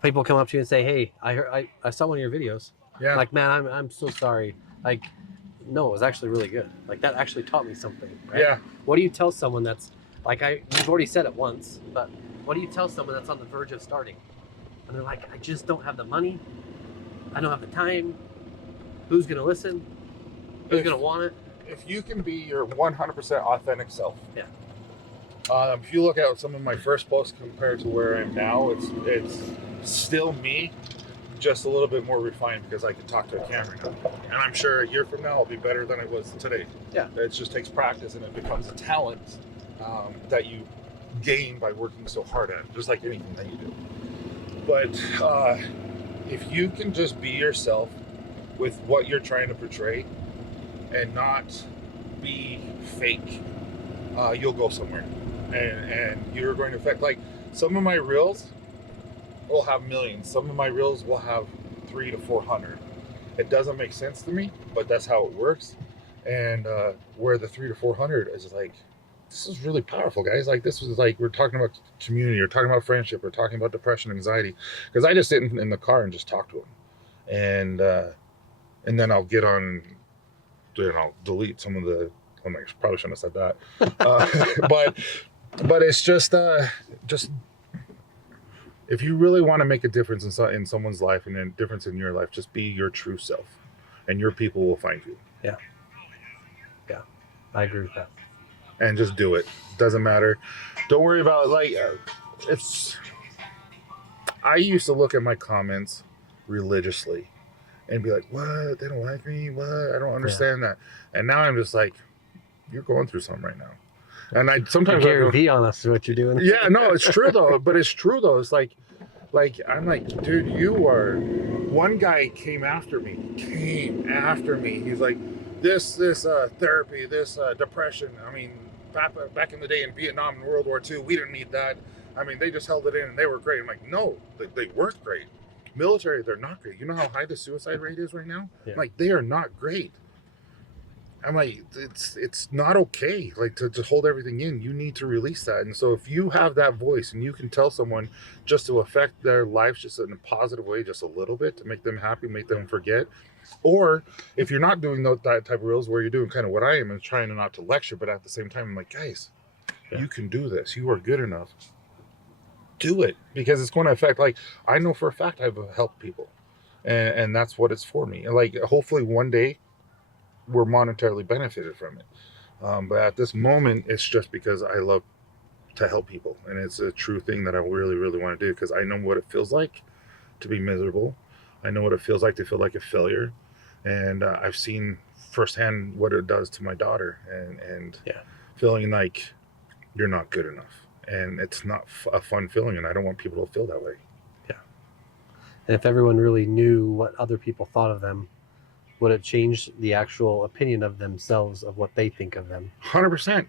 people come up to you and say, hey, I saw one of your videos. Yeah. Like, man, I'm so sorry. Like, no, it was actually really good. Like, that actually taught me something. Right? Yeah. What do you tell someone that's like, you've already said it once, but what do you tell someone that's on the verge of starting? And they're like, I just don't have the money. I don't have the time. Who's going to listen? Who's going to want it? If you can be your 100% authentic self. Yeah. If you look at some of my first posts compared to where I am now, it's still me, just a little bit more refined because I can talk to a camera now. And I'm sure a year from now I'll be better than I was today. Yeah. It just takes practice, and it becomes a talent that you gain by working so hard at it, just like anything that you do. But if you can just be yourself with what you're trying to portray and not be fake, you'll go somewhere. And you're going to affect, like, some of my reels will have millions. Some of my reels will have 300 to 400. It doesn't make sense to me, but that's how it works. And where the 300 to 400 is like, this is really powerful, guys. Like, this was like, we're talking about community, we're talking about friendship, we're talking about depression, anxiety. Because I just sit in the car and just talk to him, and then I'll get on, and I'll delete some of the. I probably shouldn't have said that, but it's just if you really want to make a difference in someone's life and a difference in your life, just be your true self, and your people will find you. Yeah, I agree with that. And just do it. Doesn't matter. Don't worry about it's. I used to look at my comments religiously and be like, "What? They don't like me? What? I don't understand that." And now I'm just like, "You're going through something right now." And I sometimes Gary V on us is what you're doing. Yeah, no, it's true though. But it's true though. It's like I'm like, dude, you are. One guy came after me. He's like, this therapy, this depression. I mean, back in the day in Vietnam and World War II, we didn't need that. I mean, they just held it in and they were great. I'm like, no, they weren't great. Military, they're not great. You know how high the suicide rate is right now? Yeah. Like, they are not great. I'm like, it's not okay. Like, to hold everything in, you need to release that. And so if you have that voice and you can tell someone just to affect their lives just in a positive way, just a little bit, to make them happy, make them forget. Or if you're not doing that type of reels, where you're doing kind of what I am and trying not to lecture, but at the same time, I'm like, guys, you can do this. You are good enough. Do it, because it's going to affect, like, I know for a fact I've helped people, and that's what it's for me. And like, hopefully one day we're monetarily benefited from it. But at this moment, it's just because I love to help people, and it's a true thing that I really, really want to do, because I know what it feels like to be miserable. I know what it feels like to feel like a failure, and I've seen firsthand what it does to my daughter, and feeling like you're not good enough, and it's not a fun feeling, and I don't want people to feel that way. Yeah. And if everyone really knew what other people thought of them, would it change the actual opinion of themselves, of what they think of them? 100%.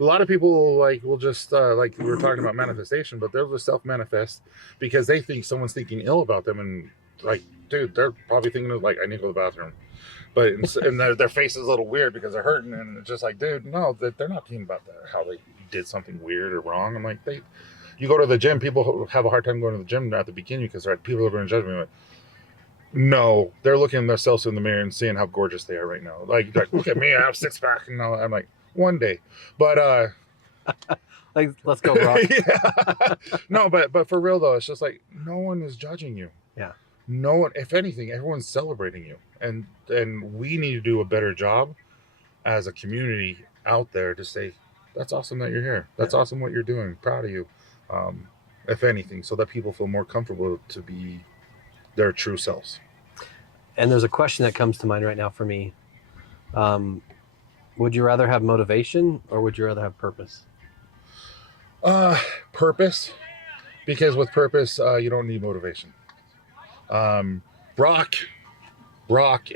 A lot of people will just like we were talking about manifestation, but they'll just self-manifest because they think someone's thinking ill about them, and like, dude, they're probably thinking of, like, I need to go to the bathroom, but and their face is a little weird because they're hurting, and it's just like, dude, no, they're not thinking about that, how they did something weird or wrong. I'm like, you go to the gym, people have a hard time going to the gym at the beginning because people are going to judge me. Like, no, they're looking at themselves in the mirror and seeing how gorgeous they are right now. Like look at me, I have six pack, and I'm like, one day, but like, let's go, Brock. yeah. No, but for real though, it's just like, no one is judging you. Yeah. No one, if anything, everyone's celebrating you, and we need to do a better job as a community out there to say, that's awesome that you're here. That's awesome what you're doing. Proud of you. If anything, so that people feel more comfortable to be their true selves. And there's a question that comes to mind right now for me. Would you rather have motivation, or would you rather have purpose? Purpose, because with purpose, you don't need motivation. Brock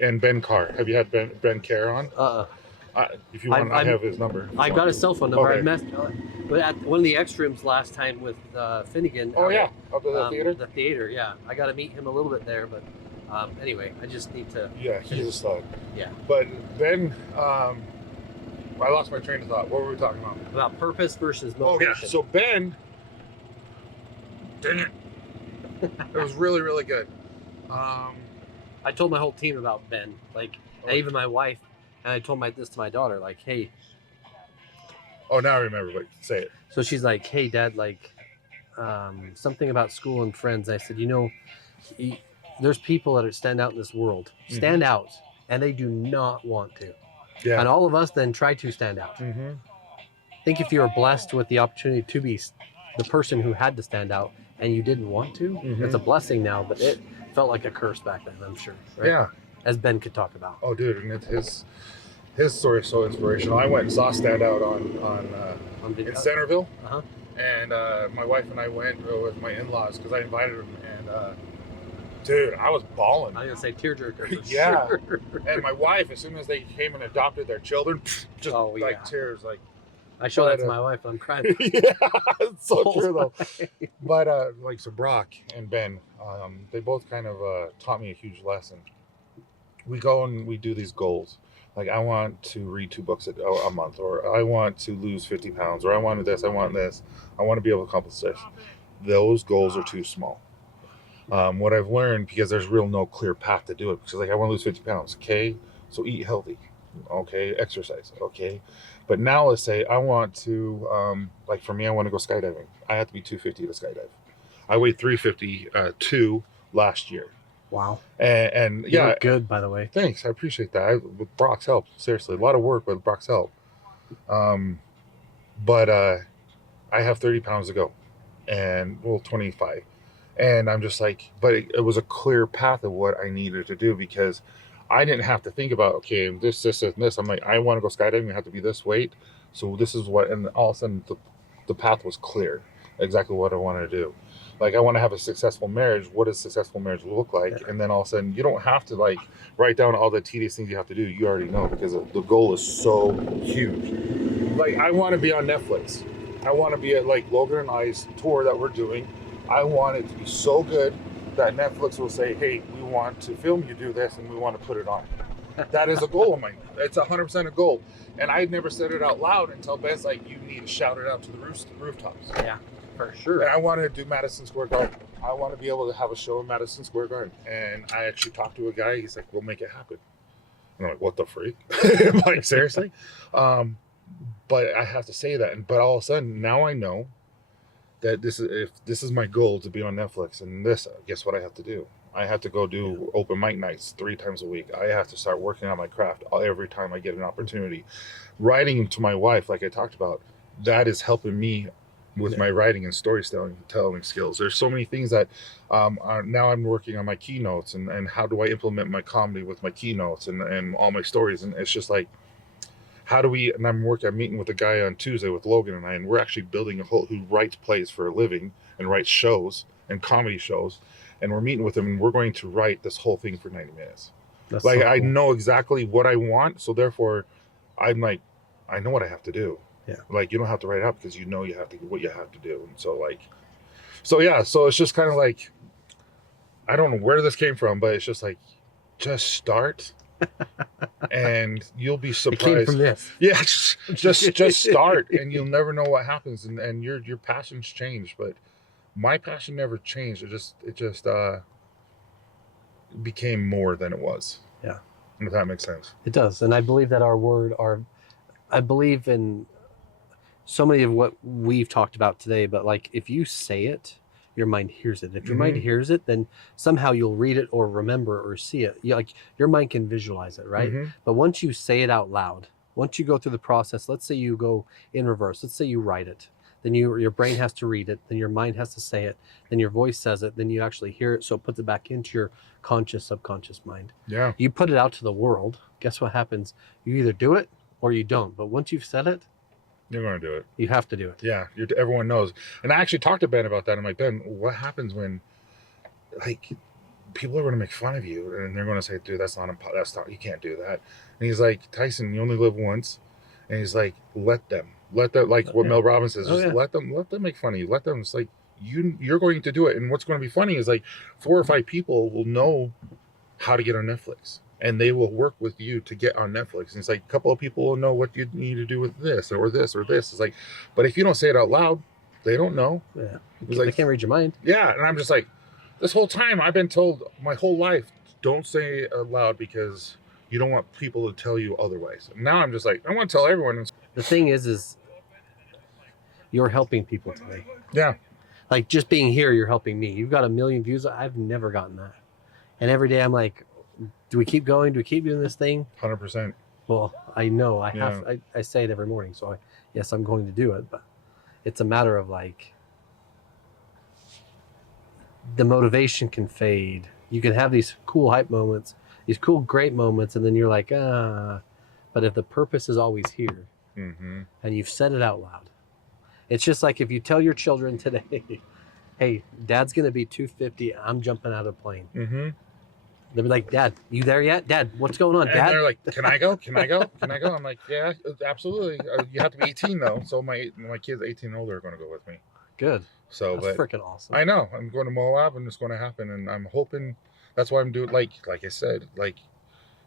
and Ben Carr. Have you had Ben Carr on? If you want, I have his number. I've got his cell phone number. Okay. I messed, but at one of the extra rooms last time with Finnegan. Oh yeah, up at the theater. The theater, yeah. I got to meet him a little bit there, but anyway, I just need to. Yeah, he's a stud. Yeah. But Ben, I lost my train of thought. What were we talking about? About purpose versus Oh motivation. yeah. So Ben, dang it, it was really, really good. I told my whole team about Ben, like, and even my wife, and I told this to my daughter, like, hey. Oh, now I remember. But say it. So she's like, hey, Dad, like, something about school and friends. I said, there's people that stand out in this world, stand out, and they do not want to. Yeah. And all of us then try to stand out. Mm-hmm. I think if you were blessed with the opportunity to be the person who had to stand out and you didn't want to, it's a blessing now, but it felt like a curse back then, I'm sure. Right? Yeah. As Ben could talk about. Oh, dude, and his story is so inspirational. I went and saw Stand Out in Centerville, and my wife and I went with my in-laws because I invited them, and dude, I was bawling. I'm gonna say tearjerker. Yeah. Sure. And my wife, as soon as they came and adopted their children, just tears, like. I show that to my wife, I'm crying. Yeah, it's so true though. But so Brock and Ben, they both kind of taught me a huge lesson. We go and we do these goals. Like, I want to read 2 books a month, or I want to lose 50 pounds, or I want this, I want this. I want to be able to accomplish this. Those goals are too small. What I've learned, because there's real no clear path to do it, because like, I want to lose 50 pounds. Okay, so eat healthy. Okay, exercise. Okay, but now let's say I want to, like for me, I want to go skydiving. I have to be 250 to skydive. I weighed 352 last year. Wow. And You yeah, look good, by the way. thanks. I appreciate that. With Brock's help, seriously, a lot of work with Brock's help. But I have 30 pounds to go, and well, 25. And I'm just like, but it was a clear path of what I needed to do, because I didn't have to think about, okay, this, and this. I'm like, I want to go skydiving. I have to be this weight. So this is what, and all of a sudden the path was clear, exactly what I wanted to do. Like, I want to have a successful marriage. What does successful marriage look like? Yeah. And then all of a sudden, you don't have to like write down all the tedious things you have to do. You already know, because the goal is so huge. Like, I want to be on Netflix. I want to be at like Logan and I's tour that we're doing. I want it to be so good that Netflix will say, hey, we want to film you do this, and we want to put it on. That is a goal of mine. It's 100% a goal. And I never said it out loud until Ben's like, you need to shout it out to the rooftops. Yeah, for sure. And I want to do Madison Square Garden. I want to be able to have a show in Madison Square Garden. And I actually talked to a guy. He's like, we'll make it happen. And I'm like, what the freak? Like, seriously? But I have to say that. But all of a sudden, now I know that if this is my goal, to be on Netflix, and this, guess what I have to do? I have to go do open mic nights 3 times a week. I have to start working on my craft every time I get an opportunity. Writing to my wife, like I talked about, that is helping me with my writing and storytelling skills. There's so many things that now I'm working on my keynotes, and how do I implement my comedy with my keynotes and all my stories. And it's just like, how do we, and I'm meeting with a guy on Tuesday with Logan and I, and we're actually building who writes plays for a living and writes shows and comedy shows. And we're meeting with him, and we're going to write this whole thing for 90 minutes. That's like, so cool. I know exactly what I want. So therefore I'm like, I know what I have to do. Yeah. Like, you don't have to write it out, because you know what you have to do. And so like, so it's just kind of like, I don't know where this came from, but it's just like, just start. And you'll be surprised. It came from this. Yeah, just start, and you'll never know what happens, and your passions change. But my passion never changed. It just became more than it was. Yeah, if that makes sense. It does, and I believe that I believe in so many of what we've talked about today. But like, if you say it, your mind hears it. If your mind hears it, then somehow you'll read it or remember or see it. Like, your mind can visualize it, right? But once you say it out loud, once you go through the process, let's say you go in reverse, let's say you write it, then your brain has to read it, then your mind has to say it, then your voice says it, then you actually hear it, so it puts it back into your conscious, subconscious mind. Yeah. You put it out to the world, guess what happens? You either do it or you don't. But once you've said it, you're going to do it. You have to do it. Yeah, everyone knows. And I actually talked to Ben about that. I'm like, Ben, what happens when, like, people are going to make fun of you, and they're going to say, dude, that's not, you can't do that. And he's like, Tyson, you only live once. And he's like, let them, like what Mel Robbins says, just let them make fun of you. Let them, it's like, you're going to do it. And what's going to be funny is, like, 4 or 5 people will know how to get on Netflix, and they will work with you to get on Netflix. And it's like, a couple of people will know what you need to do with this or this or this. It's like, but if you don't say it out loud, they don't know. Yeah, they can't read your mind. Yeah, and I'm just like, this whole time I've been told my whole life, don't say it out loud, because you don't want people to tell you otherwise. And now I'm just like, I want to tell everyone. The thing is you're helping people today. Yeah. Like, just being here, you're helping me. You've got 1 million views. I've never gotten that. And every day I'm like, do we keep going? Do we keep doing this thing? 100%. Well, I know I have. I say it every morning, so yes, I'm going to do it. But it's a matter of, like, the motivation can fade. You can have these cool hype moments, these cool great moments, and then you're like, But if the purpose is always here, and you've said it out loud, it's just like if you tell your children today, "Hey, Dad's gonna be 250. I'm jumping out of a plane." They'll be like, "Dad, you there yet? Dad, what's going on, Dad?" And they're like, "Can I go? Can I go? Can I go?" I'm like, "Yeah, absolutely. You have to be 18 though, so my kids 18 and older are going to go with me." Good. So that's freaking awesome. I know. I'm going to Moab, and it's going to happen, and I'm hoping. That's why I'm doing, like I said, like,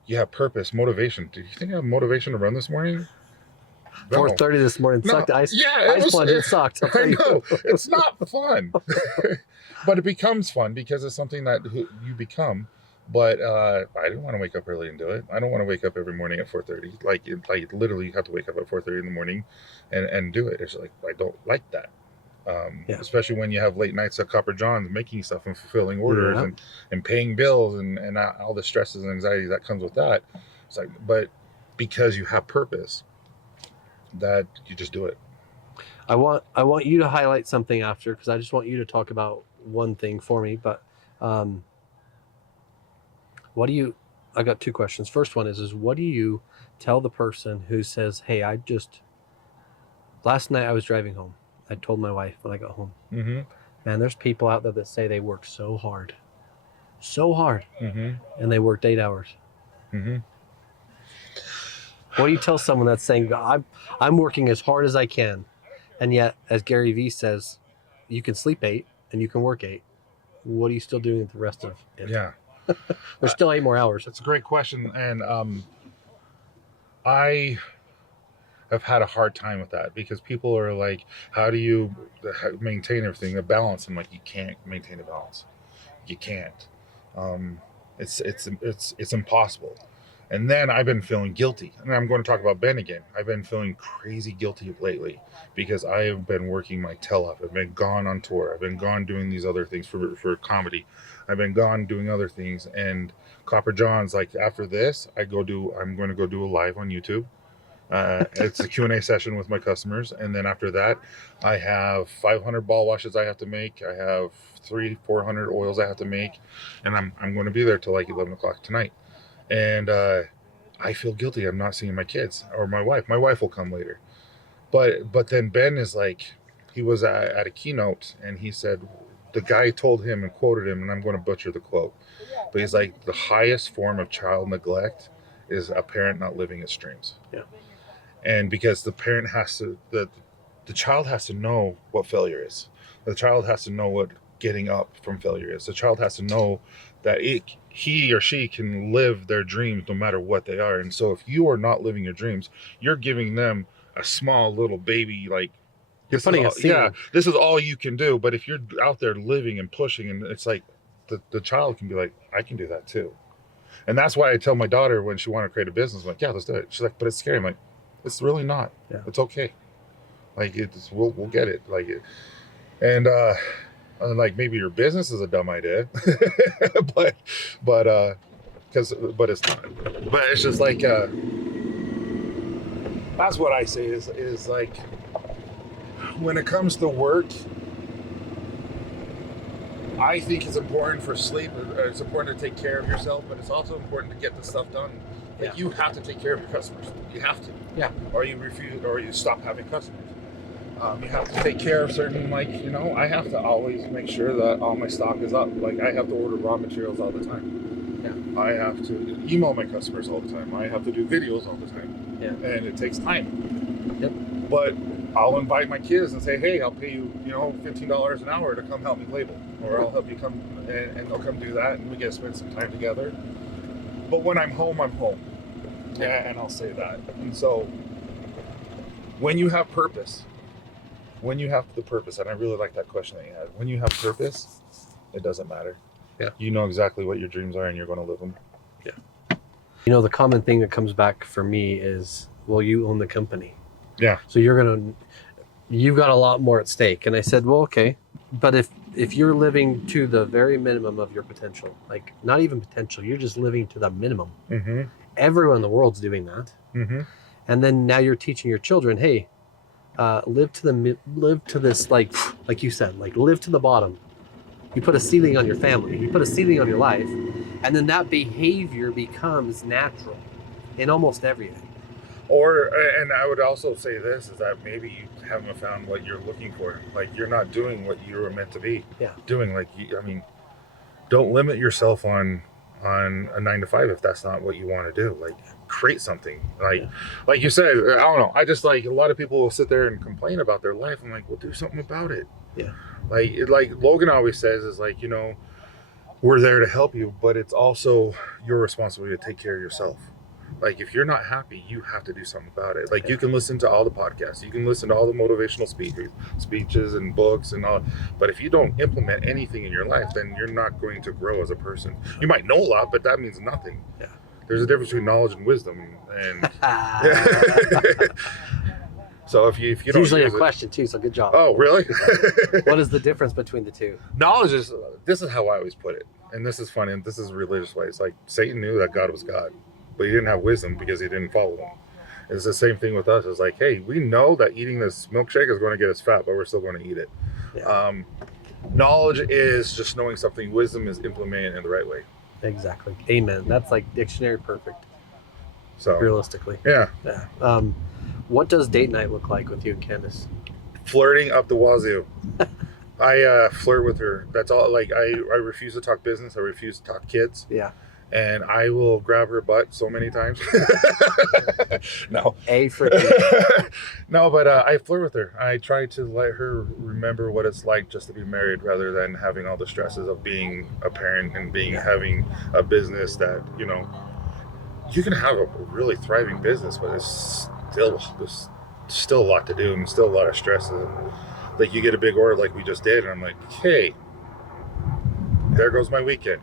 you have purpose, motivation. Do you think I have motivation to run this morning? No. 4:30 this morning sucked. Ice plunge, it sucked. I know. It's not fun. But it becomes fun because it's something that you become. But I didn't want to wake up early and do it. I don't want to wake up every morning at 4:30. Like literally, you have to wake up at 4:30 in the morning and do it. It's like I don't like that. Especially when you have late nights at Copper Johns making stuff and fulfilling orders and paying bills and all the stresses and anxieties that comes with that. It's like, but because you have purpose, that you just do it. I want you to highlight something after, because I just want you to talk about one thing for me. But I got two questions. First one is what do you tell the person who says, hey, last night I was driving home. I told my wife when I got home, man, there's people out there that say they work so hard, and they worked 8 hours. What do you tell someone that's saying, I'm working as hard as I can, and yet, as Gary Vee says, you can sleep 8 and you can work 8. What are you still doing with the rest of it? Yeah. There's still 8 more hours. That's a great question. And I have had a hard time with that because people are like, how do you maintain everything, the balance? I'm like, you can't maintain a balance. You can't. It's impossible. And then I've been feeling guilty. And I'm going to talk about Ben again. I've been feeling crazy guilty lately because I have been working my tail off. I've been gone on tour. I've been gone doing these other things for comedy. I've been gone doing other things. And Copper Johns, like after this, I'm going to go do a live on YouTube. It's a Q&A session with my customers. And then after that, I have 500 ball washes I have to make. I have 400 oils I have to make. And I'm going to be there till like 11 o'clock tonight. And I feel guilty. I'm not seeing my kids or my wife. My wife will come later. But then Ben is like, he was at a keynote and he said, the guy told him and quoted him, and I'm going to butcher the quote, but he's like, the highest form of child neglect is a parent not living its dreams. Yeah. And because the parent has to, the child has to know what failure is. The child has to know what getting up from failure is. The child has to know that he or she can live their dreams no matter what they are. And so if you are not living your dreams, you're giving them a small little baby, like, you're putting a seed. Yeah, this is all you can do. But if you're out there living and pushing, and it's like the child can be like, I can do that too. And that's why I tell my daughter when she wants to create a business, I'm like, yeah, let's do it. She's like, but it's scary. I'm like, it's really not. Yeah. It's okay. Like we'll get it. Like it. And like maybe your business is a dumb idea, but it's not. But it's just like that's what I say is like when it comes to work, I think it's important for sleep. It's important to take care of yourself, but it's also important to get the stuff done. Like you have to take care of your customers. You have to. Yeah. Or you refuse, or you stop having customers. You have to take care of certain, like, I have to always make sure that all my stock is up. Like, I have to order raw materials all the time. Yeah. I have to email my customers all the time. I have to do videos all the time. Yeah. And it takes time. Yep. But I'll invite my kids and say, hey, I'll pay you, $15 an hour to come help me label. Or I'll help you come, and they'll come do that, and we get to spend some time together. But when I'm home, I'm home. Yeah, and I'll say that. And so, when you have purpose, and I really like that question that you had. When you have purpose, it doesn't matter. Yeah. You know exactly what your dreams are and you're going to live them. Yeah. The common thing that comes back for me is, well, you own the company. Yeah. So you've got a lot more at stake. And I said, well, okay. But if you're living to the very minimum of your potential, like not even potential, you're just living to the minimum. Mm-hmm. Everyone in the world's doing that. Mm-hmm. And then now you're teaching your children, hey, live to this, like you said, like live to the bottom. You put a ceiling on your family, you put a ceiling on your life, and then that behavior becomes natural in almost everything. And I would also say this, is that maybe you haven't found what you're looking for. Like you're not doing what you were meant to be doing. Like, don't limit yourself on a 9 to 5 if that's not what you want to do. Like create something. Like you said, I don't know. I just like a lot of people will sit there and complain about their life. I'm like, well, do something about it. Yeah. Like Logan always says is like, we're there to help you, but it's also your responsibility to take care of yourself. Like, if you're not happy, you have to do something about it. Like, you can listen to all the podcasts, you can listen to all the motivational speeches and books and all, but if you don't implement anything in your life, then you're not going to grow as a person. You might know a lot, but that means nothing. Yeah. There's a difference between knowledge and wisdom, and so if you It's don't usually a use it- question too, so good job. Oh, really? What is the difference between the two? Knowledge is, this is how I always put it, and this is funny, and this is a religious way. It's like Satan knew that God was God, but he didn't have wisdom because he didn't follow him. It's the same thing with us. It's like, hey, we know that eating this milkshake is going to get us fat, but we're still going to eat it. Yeah. Knowledge is just knowing something. Wisdom is implementing it in the right way. Exactly. Amen. That's like dictionary perfect, So realistically. yeah, Yeah. What does date night look like with you and Candace? flirting up the wazoo. I flirt with her. That's all. Like, I refuse to talk business. I refuse to talk kids. Yeah. And I will grab her butt so many times. No. A freaking No, but I flirt with her. I try to let her remember what it's like just to be married, rather than having all the stresses of being a parent and having a business that, you can have a really thriving business, but there's still a lot to do and still a lot of stress. Like, you get a big order like we just did, and I'm like, hey, there goes my weekend.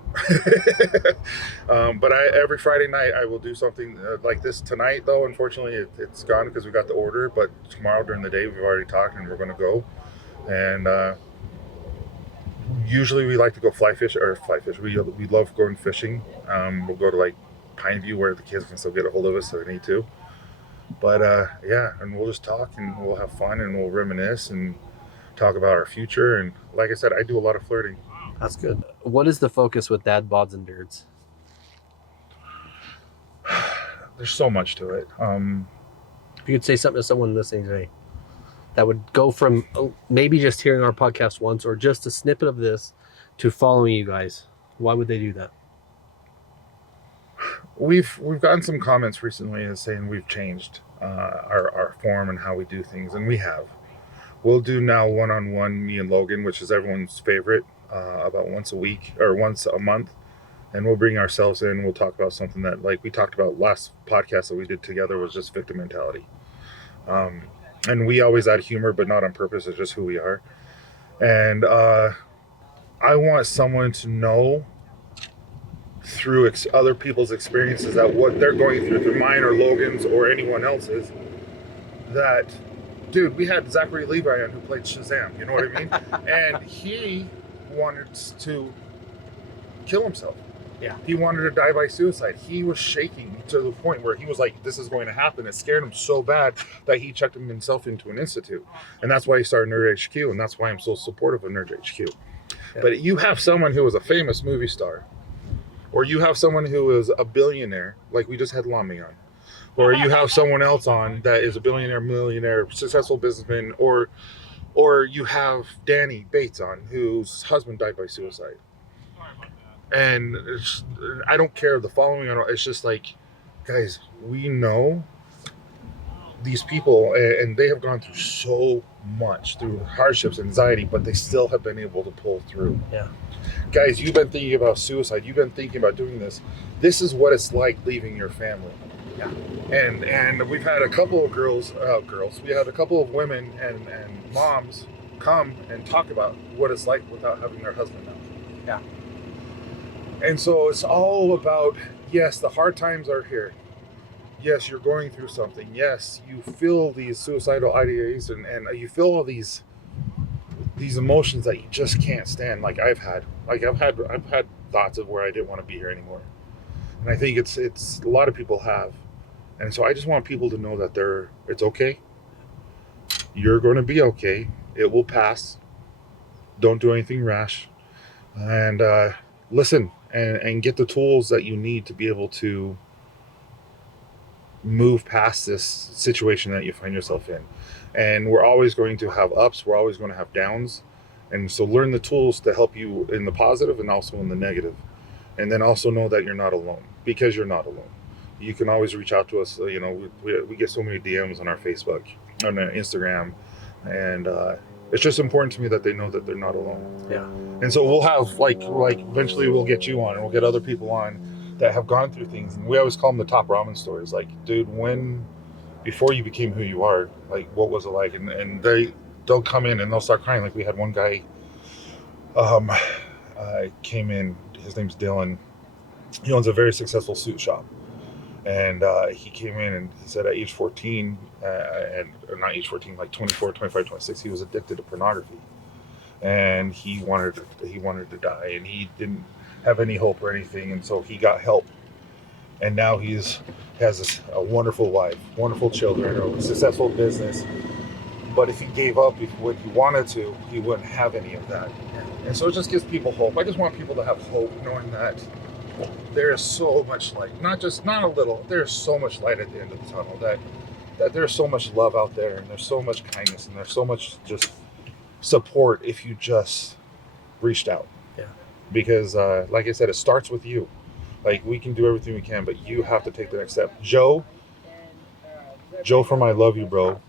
But every Friday night I will do something like this. Tonight, though, unfortunately, it's gone because we got the order. But tomorrow during the day, we've already talked, and we're going to go. And usually we like to go fly fish. We love going fishing. We'll go to like Pineview, where the kids can still get a hold of us if they need to. But yeah, and we'll just talk, and we'll have fun, and we'll reminisce and talk about our future. And like I said, I do a lot of flirting. That's good. What is the focus with Dad Bods and Beards? There's so much to it. If you could say something to someone listening today that would go from maybe just hearing our podcast once or just a snippet of this to following you guys, why would they do that? We've gotten some comments recently as saying we've changed our form and how we do things, and we have. We'll do now one-on-one, me and Logan, which is everyone's favorite, about once a week or once a month. And we'll bring ourselves in. We'll talk about something that, like we talked about last podcast that we did together, was just victim mentality. And we always add humor, but not on purpose. It's just who we are. And I want someone to know through other people's experiences that what they're going through mine or Logan's or anyone else's, that, dude, we had Zachary Levi on who played Shazam, you know what I mean? And he wanted to kill himself. Yeah. He wanted to die by suicide. He was shaking to the point where he was like, this is going to happen. It scared him so bad that he checked himself into an institute. And that's why he started Nerd HQ, and that's why I'm so supportive of Nerd HQ. Yeah. But you have someone who is a famous movie star, or you have someone who is a billionaire, like we just had Lami on, or you have someone else on that is a billionaire, millionaire, successful businessman, or you have Danny Bates on, whose husband died by suicide. And I don't care the following. It's just like, guys, we know these people, and they have gone through so much, through hardships, anxiety, but they still have been able to pull through. Yeah. Guys, you've been thinking about suicide. You've been thinking about doing this. This is what it's like leaving your family. Yeah. And we've had a couple of we had a couple of women and moms come and talk about what it's like without having their husband now. Yeah. And so it's all about, yes, the hard times are here. Yes, you're going through something. Yes, you feel these suicidal ideas and you feel all these emotions that you just can't stand. Like I've had thoughts of where I didn't want to be here anymore. And I think it's a lot of people have. And so I just want people to know that it's okay. You're going to be okay. It will pass. Don't do anything rash. And listen and get the tools that you need to be able to move past this situation that you find yourself in. And we're always going to have ups. We're always going to have downs. And so learn the tools to help you in the positive and also in the negative. And then also know that you're not alone, because you're not alone. You can always reach out to us. We get so many DMs on our Facebook, on our Instagram, and It's just important to me that they know that they're not alone. Yeah. And so we'll have like eventually we'll get you on and we'll get other people on that have gone through things. And we always call them the top ramen stories. Like, dude, before you became who you are, like what was it like? And they'll come in and they'll start crying. Like we had one guy came in, his name's Dylan. He owns a very successful suit shop. And he came in and he said at age 14, or not age 14, like 24, 25, 26, he was addicted to pornography. And he wanted to die, and he didn't have any hope or anything, and so he got help. And now has a wonderful wife, wonderful children, a successful business. But if he gave up what he wanted to, he wouldn't have any of that. And so it just gives people hope. I just want people to have hope, knowing that there is so much light, not a little, there's so much light at the end of the tunnel, that there's so much love out there, and there's so much kindness, and there's so much just support if you just reached out. Yeah. Because like I said, it starts with you. Like, we can do everything we can, but you have to take the next step. Joe from I Love You Bro,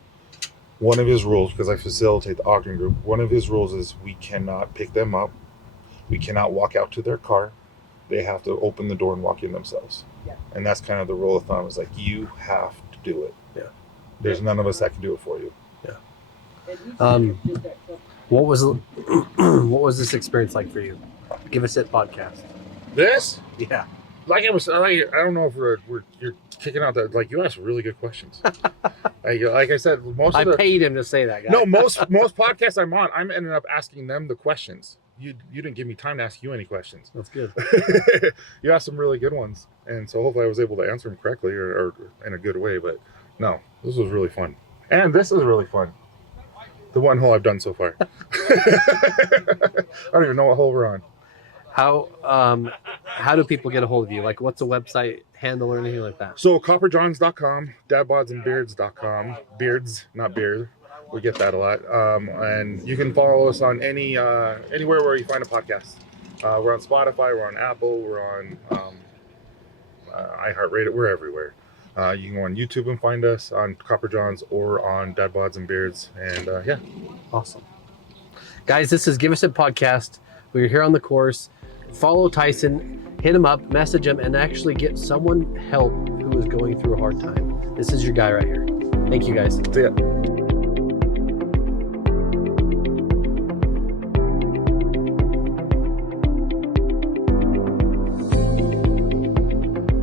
one of his rules, because I facilitate the Ogden group, one of his rules is we cannot pick them up, we cannot walk out to their car. They have to open the door and walk in themselves. Yeah. And that's kind of the rule of thumb, is like, you have to do it. Yeah. There's none of us that can do it for you. Yeah. What was this experience like for you? Give Us It podcast. This? Yeah. Like I don't know if you're kicking out that, like, you asked really good questions. like I said, I paid him to say that, guy. No, most podcasts I'm on, I'm ending up asking them the questions. You didn't give me time to ask you any questions. That's good. You asked some really good ones, and so hopefully I was able to answer them correctly or in a good way. But no, this was really fun, and this is really fun. The one hole I've done so far. I don't even know what hole we're on. How do people get a hold of you? Like, what's a website handle or anything like that? So copperjohns.com, dadbodsandbeards.com, beards, not beard. We get that a lot. And you can follow us on anywhere where you find a podcast. We're on Spotify, we're on Apple, we're on iHeartRadio, we're everywhere. You can go on YouTube and find us on Copper Johns or on Dad Bods and Beards. And yeah. Awesome. Guys, this is Give Us It podcast. We're here on the course. Follow Tyson, hit him up, message him, and actually get someone help who is going through a hard time. This is your guy right here. Thank you, guys. See ya.